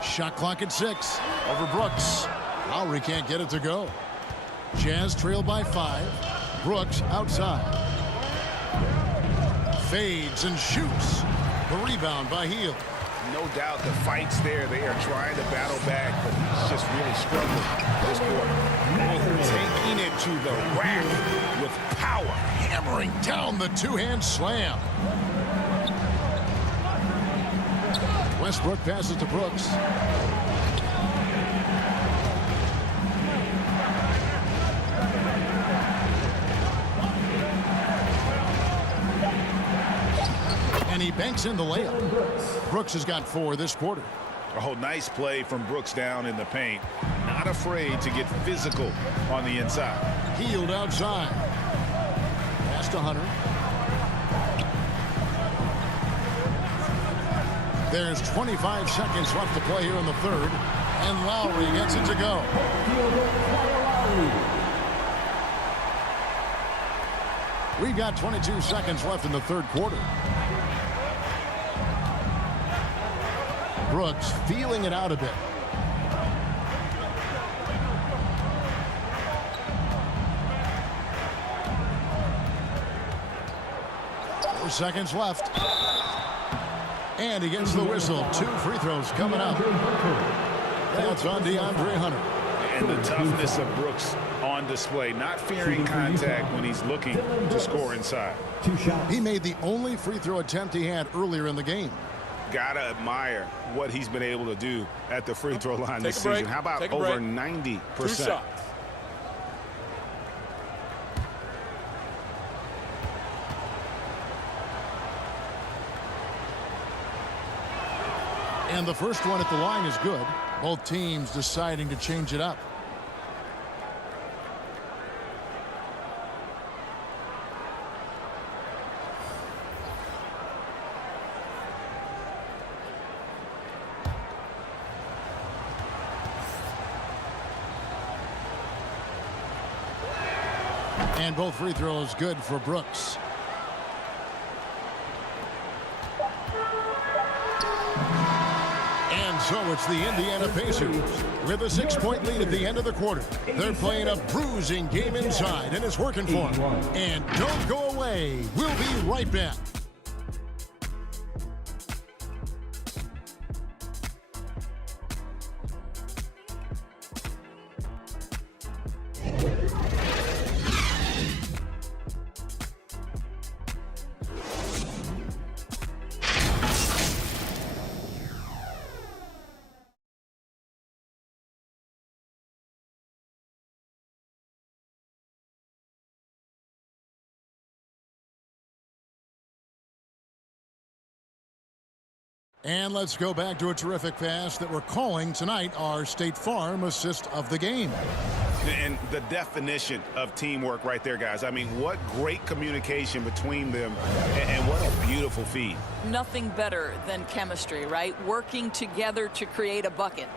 Shot clock at 6. Over Brooks. Lowry can't get it to go. Jazz trail by 5. Brooks outside. Fades and shoots. The rebound by Hield. No doubt the fight's there. They are trying to battle back, but he's just really struggling this quarter. Taking it to the rack with power. Hammering down the two-hand slam. Westbrook passes to Brooks. And he banks in the layup. Brooks has got 4 this quarter. Oh, nice play from Brooks down in the paint. Not afraid to get physical on the inside. Hield outside. Pass to Hunter. There's 25 seconds left to play here in the third. And Lowry gets it to go. We've got 22 seconds left in the third quarter. Brooks feeling it out a bit. Four seconds left. And he gets the whistle. 2 free throws coming up. That's on DeAndre Hunter. And the toughness of Brooks on display, not fearing contact when he's looking to score inside. He made the only free throw attempt he had earlier in the game. Gotta admire what he's been able to do at the free throw line this season. How about over 90%? 2 shots. And the first one at the line is good. Both teams deciding to change it up. And both free throws good for Brooks. And so it's the Indiana Pacers with a 6-point lead at the end of the quarter. They're playing a bruising game inside, and it's working for them. And don't go away. We'll be right back. And let's go back to a terrific pass that we're calling tonight our State Farm assist of the game. And the definition of teamwork right there, guys. I mean, what great communication between them, and what a beautiful feed. Nothing better than chemistry, right? Working together to create a bucket.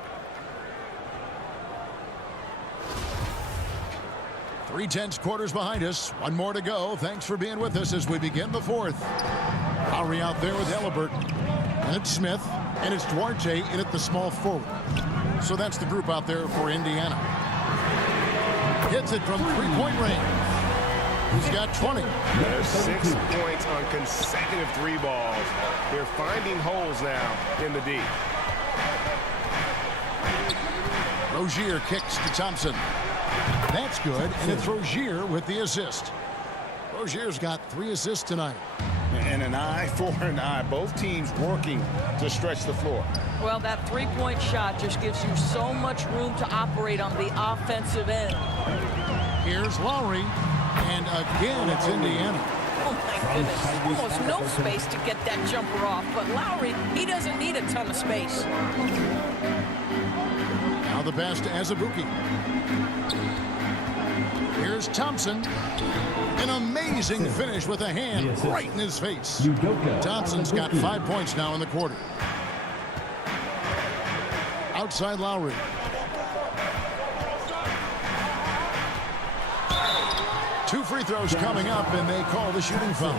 3/10 quarters behind us. One more to go. Thanks for being with us as we begin the fourth. Lowry out there with Halliburton. And it's Smith. And it's Duarte in at the small forward. So that's the group out there for Indiana. Hits it from three-point range. He's got 20. There's 6 points on consecutive 3 balls. They're finding holes now in the D. Rozier kicks to Thompson. That's good, and it's Rozier with the assist. Rozier's got 3 assists tonight. And an eye for an eye. Both teams working to stretch the floor. Well, that three-point shot just gives you so much room to operate on the offensive end. Here's Lowry, and again it's Indiana. Oh, my goodness. Almost no space to get that jumper off. But Lowry, he doesn't need a ton of space. Now the pass to Azubuike. Here's Thompson. An amazing finish with a hand right in his face. Thompson's got 5 points now in the quarter. Outside Lowry. Two free throws coming up, and they call the shooting foul.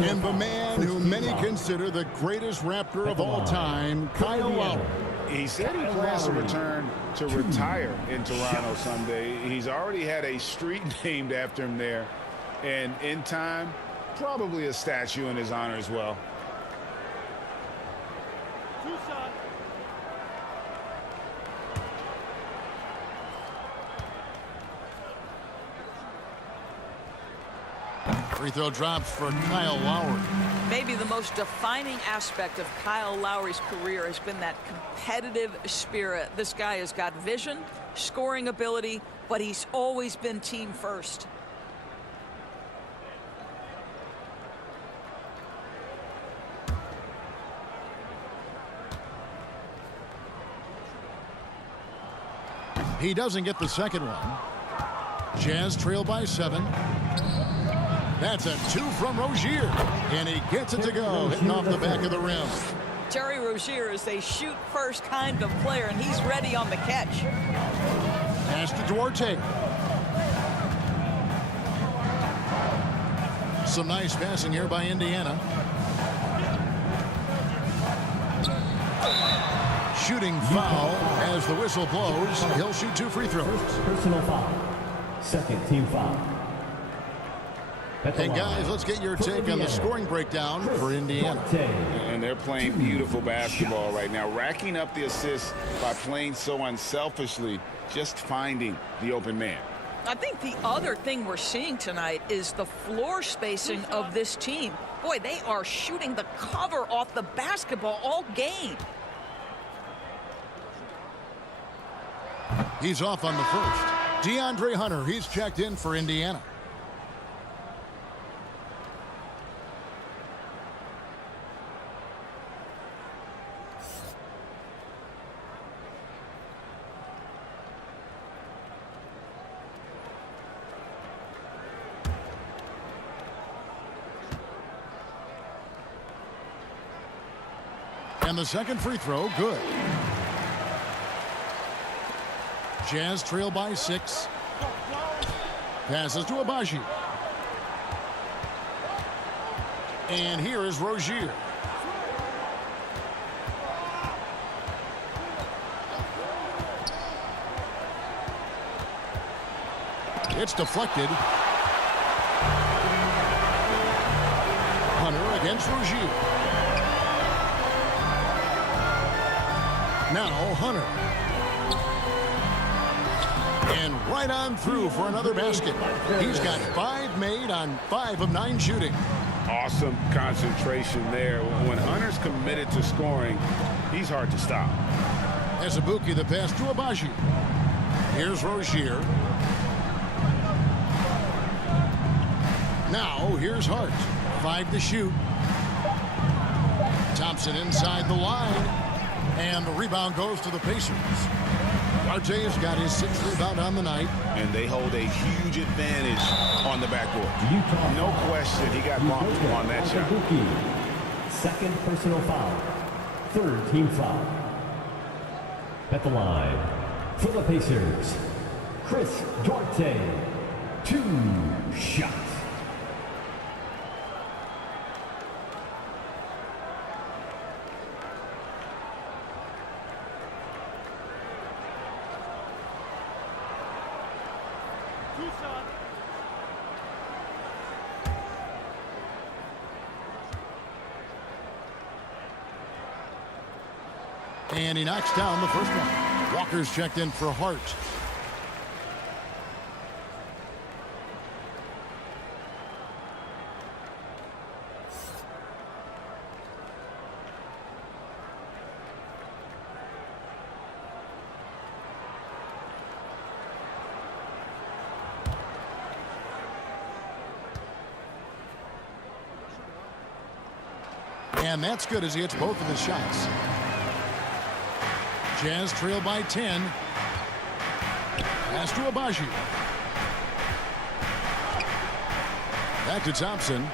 And the man who many consider the greatest Raptor of all time, Kyle Lowry. He said he plans to return to retire in Toronto someday. He's already had a street named after him there. And in time, probably a statue in his honor as well. Free throw drops for Kyle Lowry. Maybe the most defining aspect of Kyle Lowry's career has been that competitive spirit. This guy has got vision, scoring ability, but he's always been team first. He doesn't get the second one. Jazz trail by 7. That's a 2 from Rozier, and he gets it to go, hitting off the back of the rim. Terry Rozier is a shoot-first kind of player, and he's ready on the catch. Pass to Duarte. Some nice passing here by Indiana. Shooting foul as the whistle blows. He'll shoot 2 free throws. First personal foul. Second team foul. And guys, let's get your take on the scoring breakdown for Indiana. And they're playing beautiful basketball right now, racking up the assists by playing so unselfishly, just finding the open man. I think the other thing we're seeing tonight is the floor spacing of this team. Boy, they are shooting the cover off the basketball all game. He's off on the first. DeAndre Hunter, he's checked in for Indiana. And the second free throw, good. Jazz trail by 6. Passes to Abaji. And here is Rozier. It's deflected. Hunter against Rozier. Now Hunter. And right on through for another basket. He's got 5 made on 5 of 9 shooting. Awesome concentration there. When Hunter's committed to scoring, he's hard to stop. Azubuike the pass to Abaji. Here's Rozier. Now here's Hart. 5 to shoot. Thompson inside the line. And the rebound goes to the Pacers. Duarte's got his 6th rebound on the night. And they hold a huge advantage on the backboard. Utah No question he got bumped on that shot. Second personal foul. Third team foul. At the line for the Pacers, Chris Duarte. 2 shots. And he knocks down the first one. Walker's checked in for Hart. And that's good as he hits both of his shots. Jazz trail by 10. Pass to Abaji. Back to Thompson.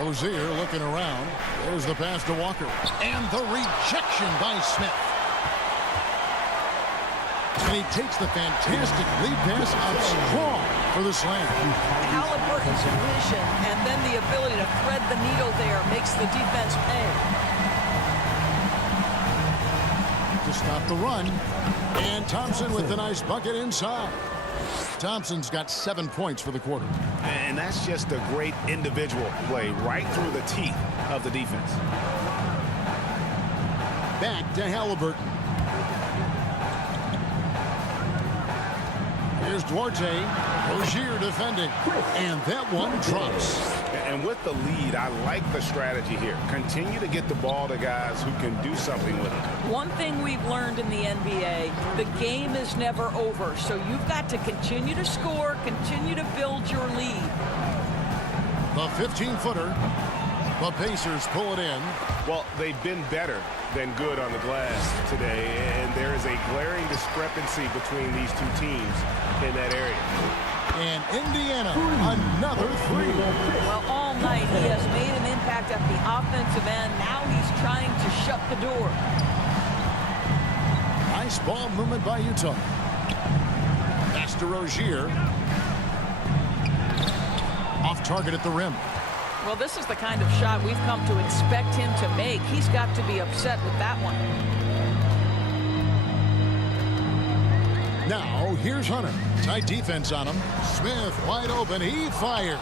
Rozier looking around. There's the pass to Walker. And the rejection by Smith. And he takes the fantastic lead pass up strong for the slam. Halliburton's vision and then the ability to thread the needle there makes the defense pay. To stop the run. And Thompson with the nice bucket inside. Thompson's got 7 points for the quarter. And that's just a great individual play right through the teeth of the defense. Back to Halliburton. Here's Duarte. Rozier defending. And that one drops. And with the lead, I like the strategy here. Continue to get the ball to guys who can do something with it. One thing we've learned in the NBA, the game is never over. So you've got to continue to score, continue to build your lead. The 15-footer. The Pacers pull it in. Well, they've been better than good on the glass today, and there is a glaring discrepancy between these two teams in that area. And Indiana, another 3. Well, all night he has made an impact at the offensive end. Now he's trying to shut the door. Nice ball movement by Utah. Pass to Rozier. Off target at the rim. Well, this is the kind of shot we've come to expect him to make. He's got to be upset with that one. Now, here's Hunter. Tight defense on him. Smith wide open. He fires.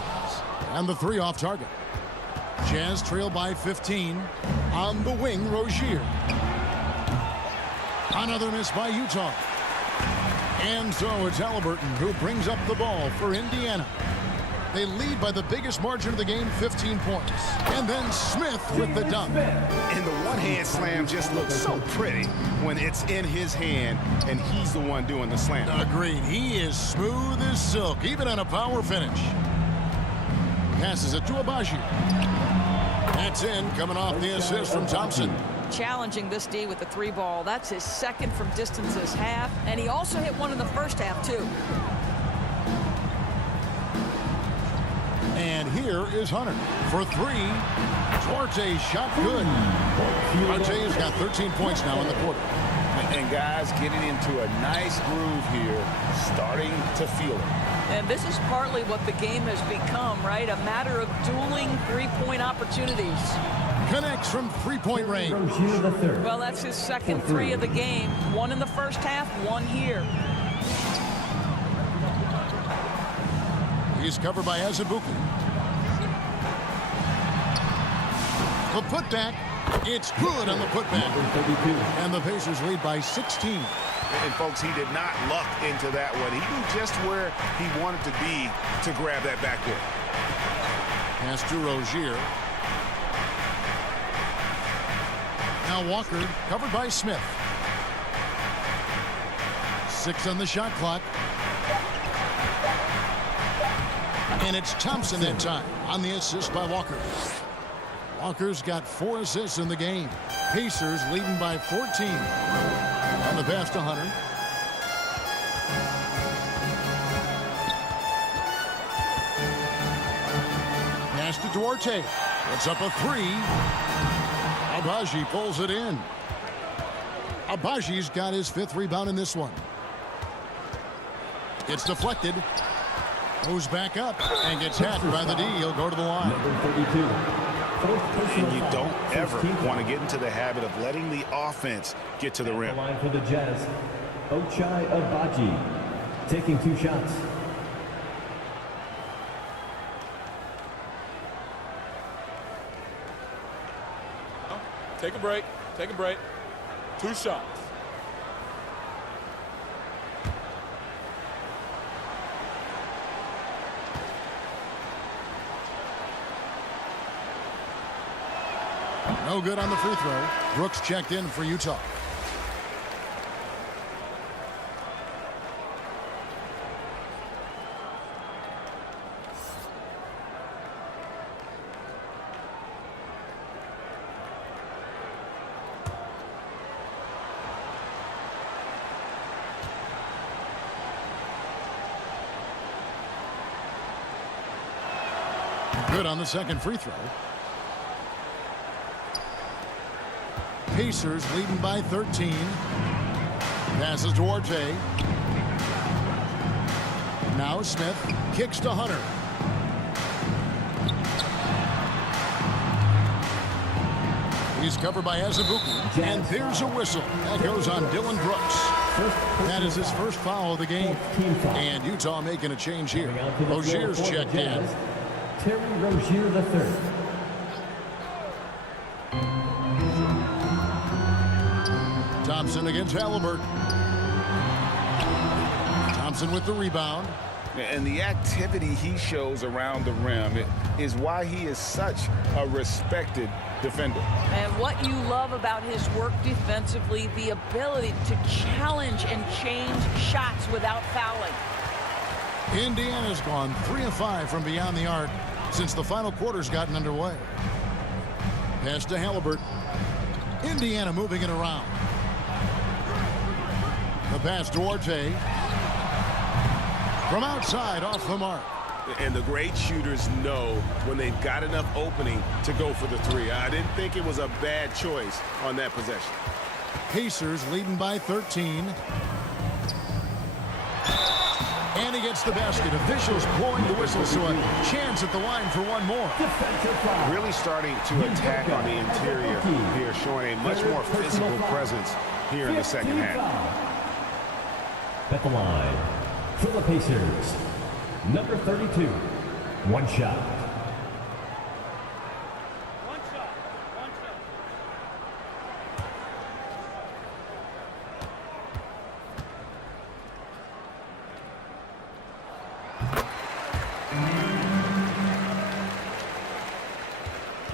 And the 3 off target. Jazz trail by 15. On the wing, Rozier. Another miss by Utah. And so it's Halliburton who brings up the ball for Indiana. They lead by the biggest margin of the game, 15 points. And then Smith with the dunk. And the one-hand slam just looks so pretty when it's in his hand and he's the one doing the slam. Agreed. He is smooth as silk, even on a power finish. Passes it to Abaji. That's in, coming off the assist from Thompson. Challenging this D with the 3 ball. That's his second from distance this half. And he also hit one in the first half, too. And here is Hunter for 3. Duarte shot good. Duarte's got 13 points now in the quarter. And guys getting into a nice groove here, starting to feel it. And this is partly what the game has become, right? A matter of dueling 3-point opportunities. Connects from 3-point range. Well, that's his second 3 of the game. 1 in the first half, 1 here. He's covered by Azubuike. The putback. It's good on the putback. And the Pacers lead by 16. And, folks, he did not luck into that one. He knew just where he wanted to be to grab that backboard. Pass to Rozier. Now Walker covered by Smith. 6 on the shot clock. And it's Thompson that time on the assist by Walker. Walker's got 4 assists in the game. Pacers leading by 14. On the pass to Hunter. Pass to Duarte. It's up a three. Abaji pulls it in. Abaji's got his 5th rebound in this one. It's deflected. Goes back up and gets hacked by the D. He'll go to the line. Number 32. And you don't ever want to get into the habit of letting the offense get to the rim. Line for the Jazz, Ochai Abaji, taking 2 shots. Take a break. Take a break. 2 shots. No good on the free throw. Brooks checked in for Utah. Good on the second free throw. Pacers leading by 13. Passes to Duarte. Now Smith kicks to Hunter. He's covered by Azubuike. And there's a whistle. That goes on Dylan Brooks. That is his first foul of the game. And Utah making a change here. Rozier's checked in. Terry Rozier III. Thompson against Halliburton. Thompson with the rebound. And the activity he shows around the rim is why he is such a respected defender. And what you love about his work defensively, the ability to challenge and change shots without fouling. Indiana's gone 3 of 5 from beyond the arc since the final quarter's gotten underway. Pass to Halliburton. Indiana moving it around. The pass to Duarte. From outside, off the mark. And the great shooters know when they've got enough opening to go for the 3. I didn't think it was a bad choice on that possession. Pacers leading by 13. And he gets the basket. Officials blowing the whistle, so a chance at the line for one more. Really starting to attack on the interior here, showing a much more physical presence here in the second half. At the line for the Pacers, number 32, 1 shot.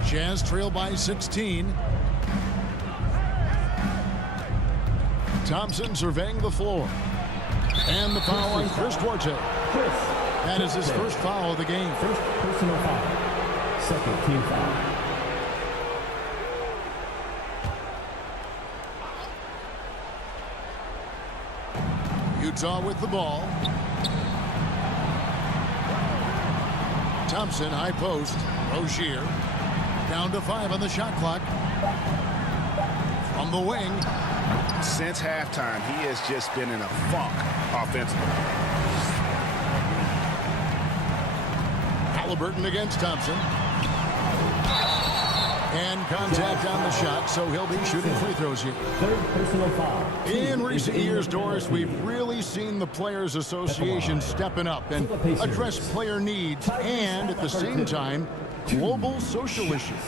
Jazz trail by 16. Thompson surveying the floor. And the foul on Chris Duarte. That is his first foul of the game. First personal foul. Second team foul. Utah with the ball. Thompson, high post. Rozier. Down to 5 on the shot clock. From the wing. Since halftime, he has just been in a funk offensively. Halliburton against Thompson. And contact on the shot, so he'll be shooting free throws here. Third personal foul. In recent years, Doris, we've really seen the Players Association stepping up and address player needs and, at the same time, global social issues.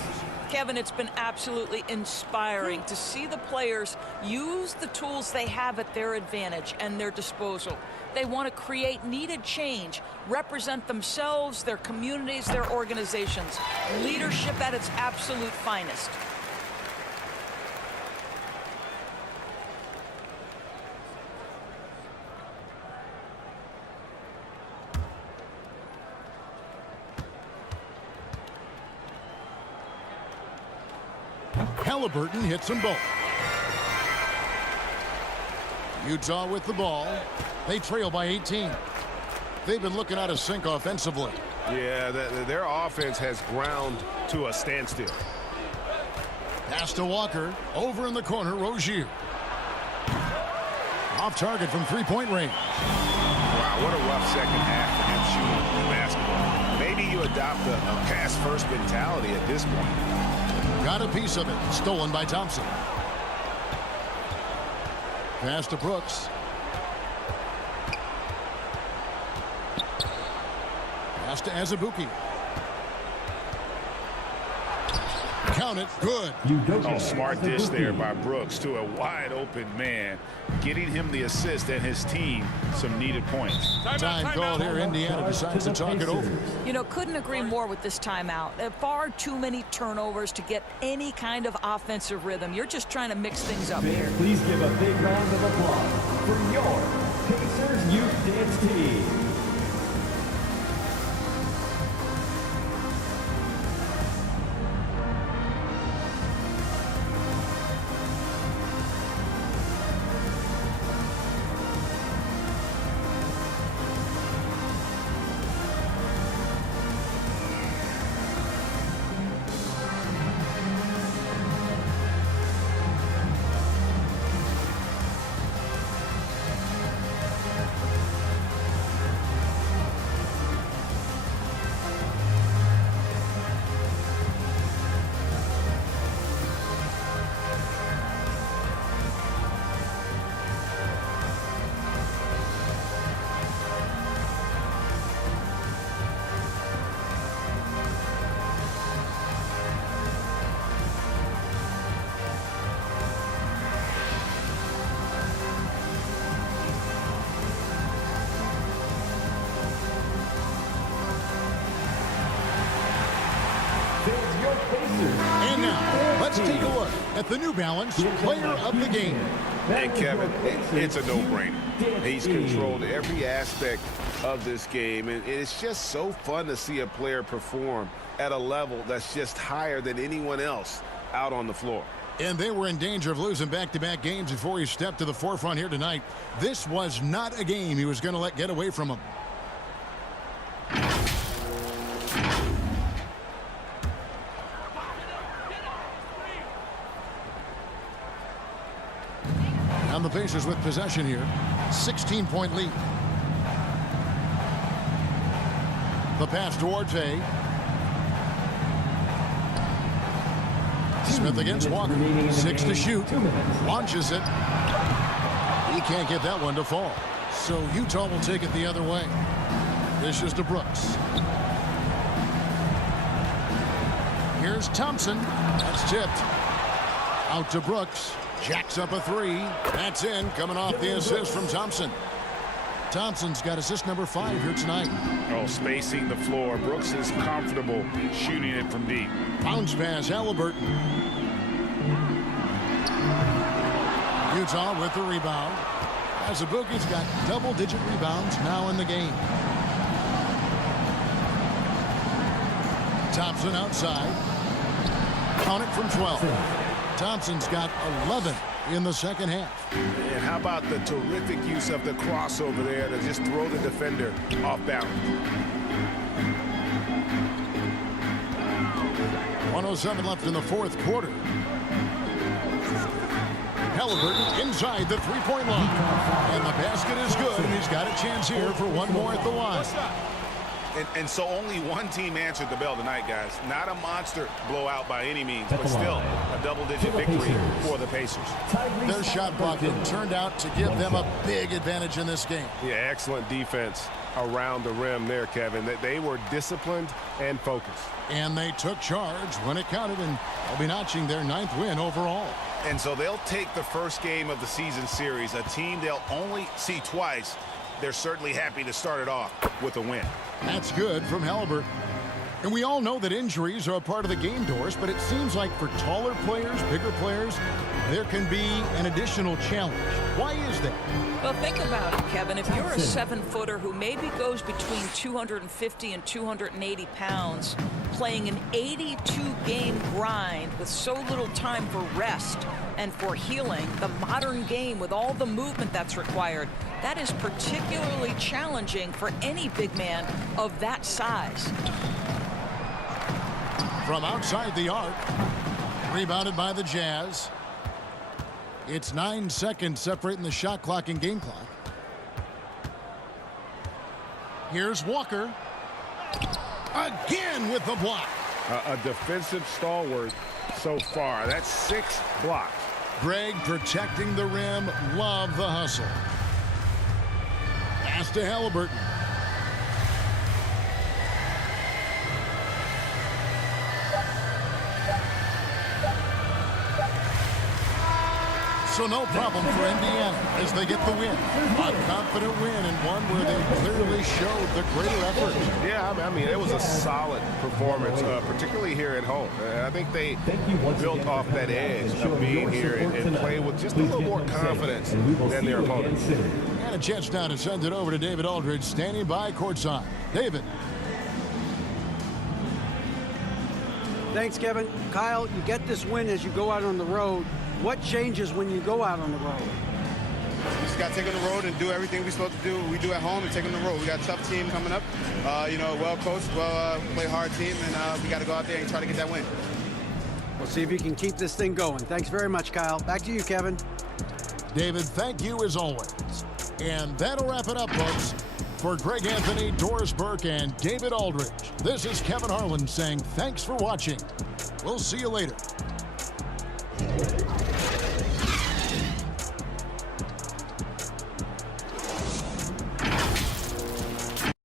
Kevin, it's been absolutely inspiring to see the players use the tools they have at their advantage and their disposal. They want to create needed change, represent themselves, their communities, their organizations. Leadership at its absolute finest. Halliburton hits them both. Utah with the ball. They trail by 18. They've been looking out of sync offensively. Yeah, their offense has ground to a standstill. Pass to Walker. Over in the corner, Rozier. Off target from three-point range. Wow, what a rough second half for him shooting the basketball. Maybe you adopt a pass-first mentality at this point. Got a piece of it. Stolen by Thompson. Pass to Brooks. Pass to Azubuike. Count it. Good. Oh, smart dish there by Brooks to a wide-open man, getting him the assist and his team some needed points. Time called here. Indiana decides to talk it over. You know, couldn't agree more with this timeout. Far too many turnovers to get any kind of offensive rhythm. You're just trying to mix things up here. Please give a big round of applause for your Pacers Youth Dance Team. And now, let's take a look at the New Balance Player of the Game. And Kevin, it's a no-brainer. He's controlled every aspect of this game, and it's just so fun to see a player perform at a level that's just higher than anyone else out on the floor. And they were in danger of losing back-to-back games before he stepped to the forefront here tonight. This was not a game he was going to let get away from him. And the Pacers with possession here. 16-point lead. The pass to Orte. Smith against Walker. 6 to shoot. Launches it. He can't get that one to fall. So Utah will take it the other way. This is to Brooks. Here's Thompson. That's tipped. Out to Brooks. Jacks up a three. That's in. Coming off the assist from Thompson. Thompson's got assist number 5 here tonight. Oh, spacing the floor. Brooks is comfortable shooting it from deep. Bounce pass, Halliburton. Utah with the rebound. Azubuike's got double-digit rebounds now in the game. Thompson outside. Count it from 12. Thompson's got 11 in the second half. And how about the terrific use of the crossover there to just throw the defender off balance. 1:07 left in the fourth quarter. Halliburton inside the three-point line. And the basket is good, and he's got a chance here for one more at the line. And so only one team answered the bell tonight, guys. Not a monster blowout by any means, but still a double-digit victory for the Pacers. Their shot blocking turned out to give them a big advantage in this game. Yeah, excellent defense around the rim there, Kevin. They were disciplined and focused. And they took charge when it counted, and they'll be notching their 9th win overall. And so they'll take the first game of the season series, a team they'll only see twice. They're certainly happy to start it off with a win. That's good from Halliburton. And we all know that injuries are a part of the game, Doris, but it seems like for taller players, bigger players, there can be an additional challenge. Why is that? Well, think about it, Kevin. If you're a 7-footer who maybe goes between 250 and 280 pounds, playing an 82-game grind with so little time for rest and for healing, the modern game with all the movement that's required, that is particularly challenging for any big man of that size. From outside the arc, rebounded by the Jazz. It's 9 seconds separating the shot clock and game clock. Here's Walker. Again with the block. A defensive stalwart so far. That's 6 blocks. Greg protecting the rim. Love the hustle. Pass to Halliburton. So no problem for Indiana as they get the win. A confident win and one where they clearly showed the greater effort. Yeah, I mean, it was a solid performance, particularly here at home. I think they built off that edge of being here and played with just a little more confidence than their opponents. And a chance now to send it over to David Aldridge, standing by courtside. David. Thanks, Kevin. Kyle, you get this win as you go out on the road. What changes when you go out on the road? We just got to take on the road and do everything we're supposed to do. We do at home and take on the road. We got a tough team coming up. Well coached, play hard team, and we got to go out there and try to get that win. We'll see if you can keep this thing going. Thanks very much, Kyle. Back to you, Kevin. David, thank you as always. And that'll wrap it up, folks. For Greg Anthony, Doris Burke, and David Aldridge, this is Kevin Harlan saying thanks for watching. We'll see you later.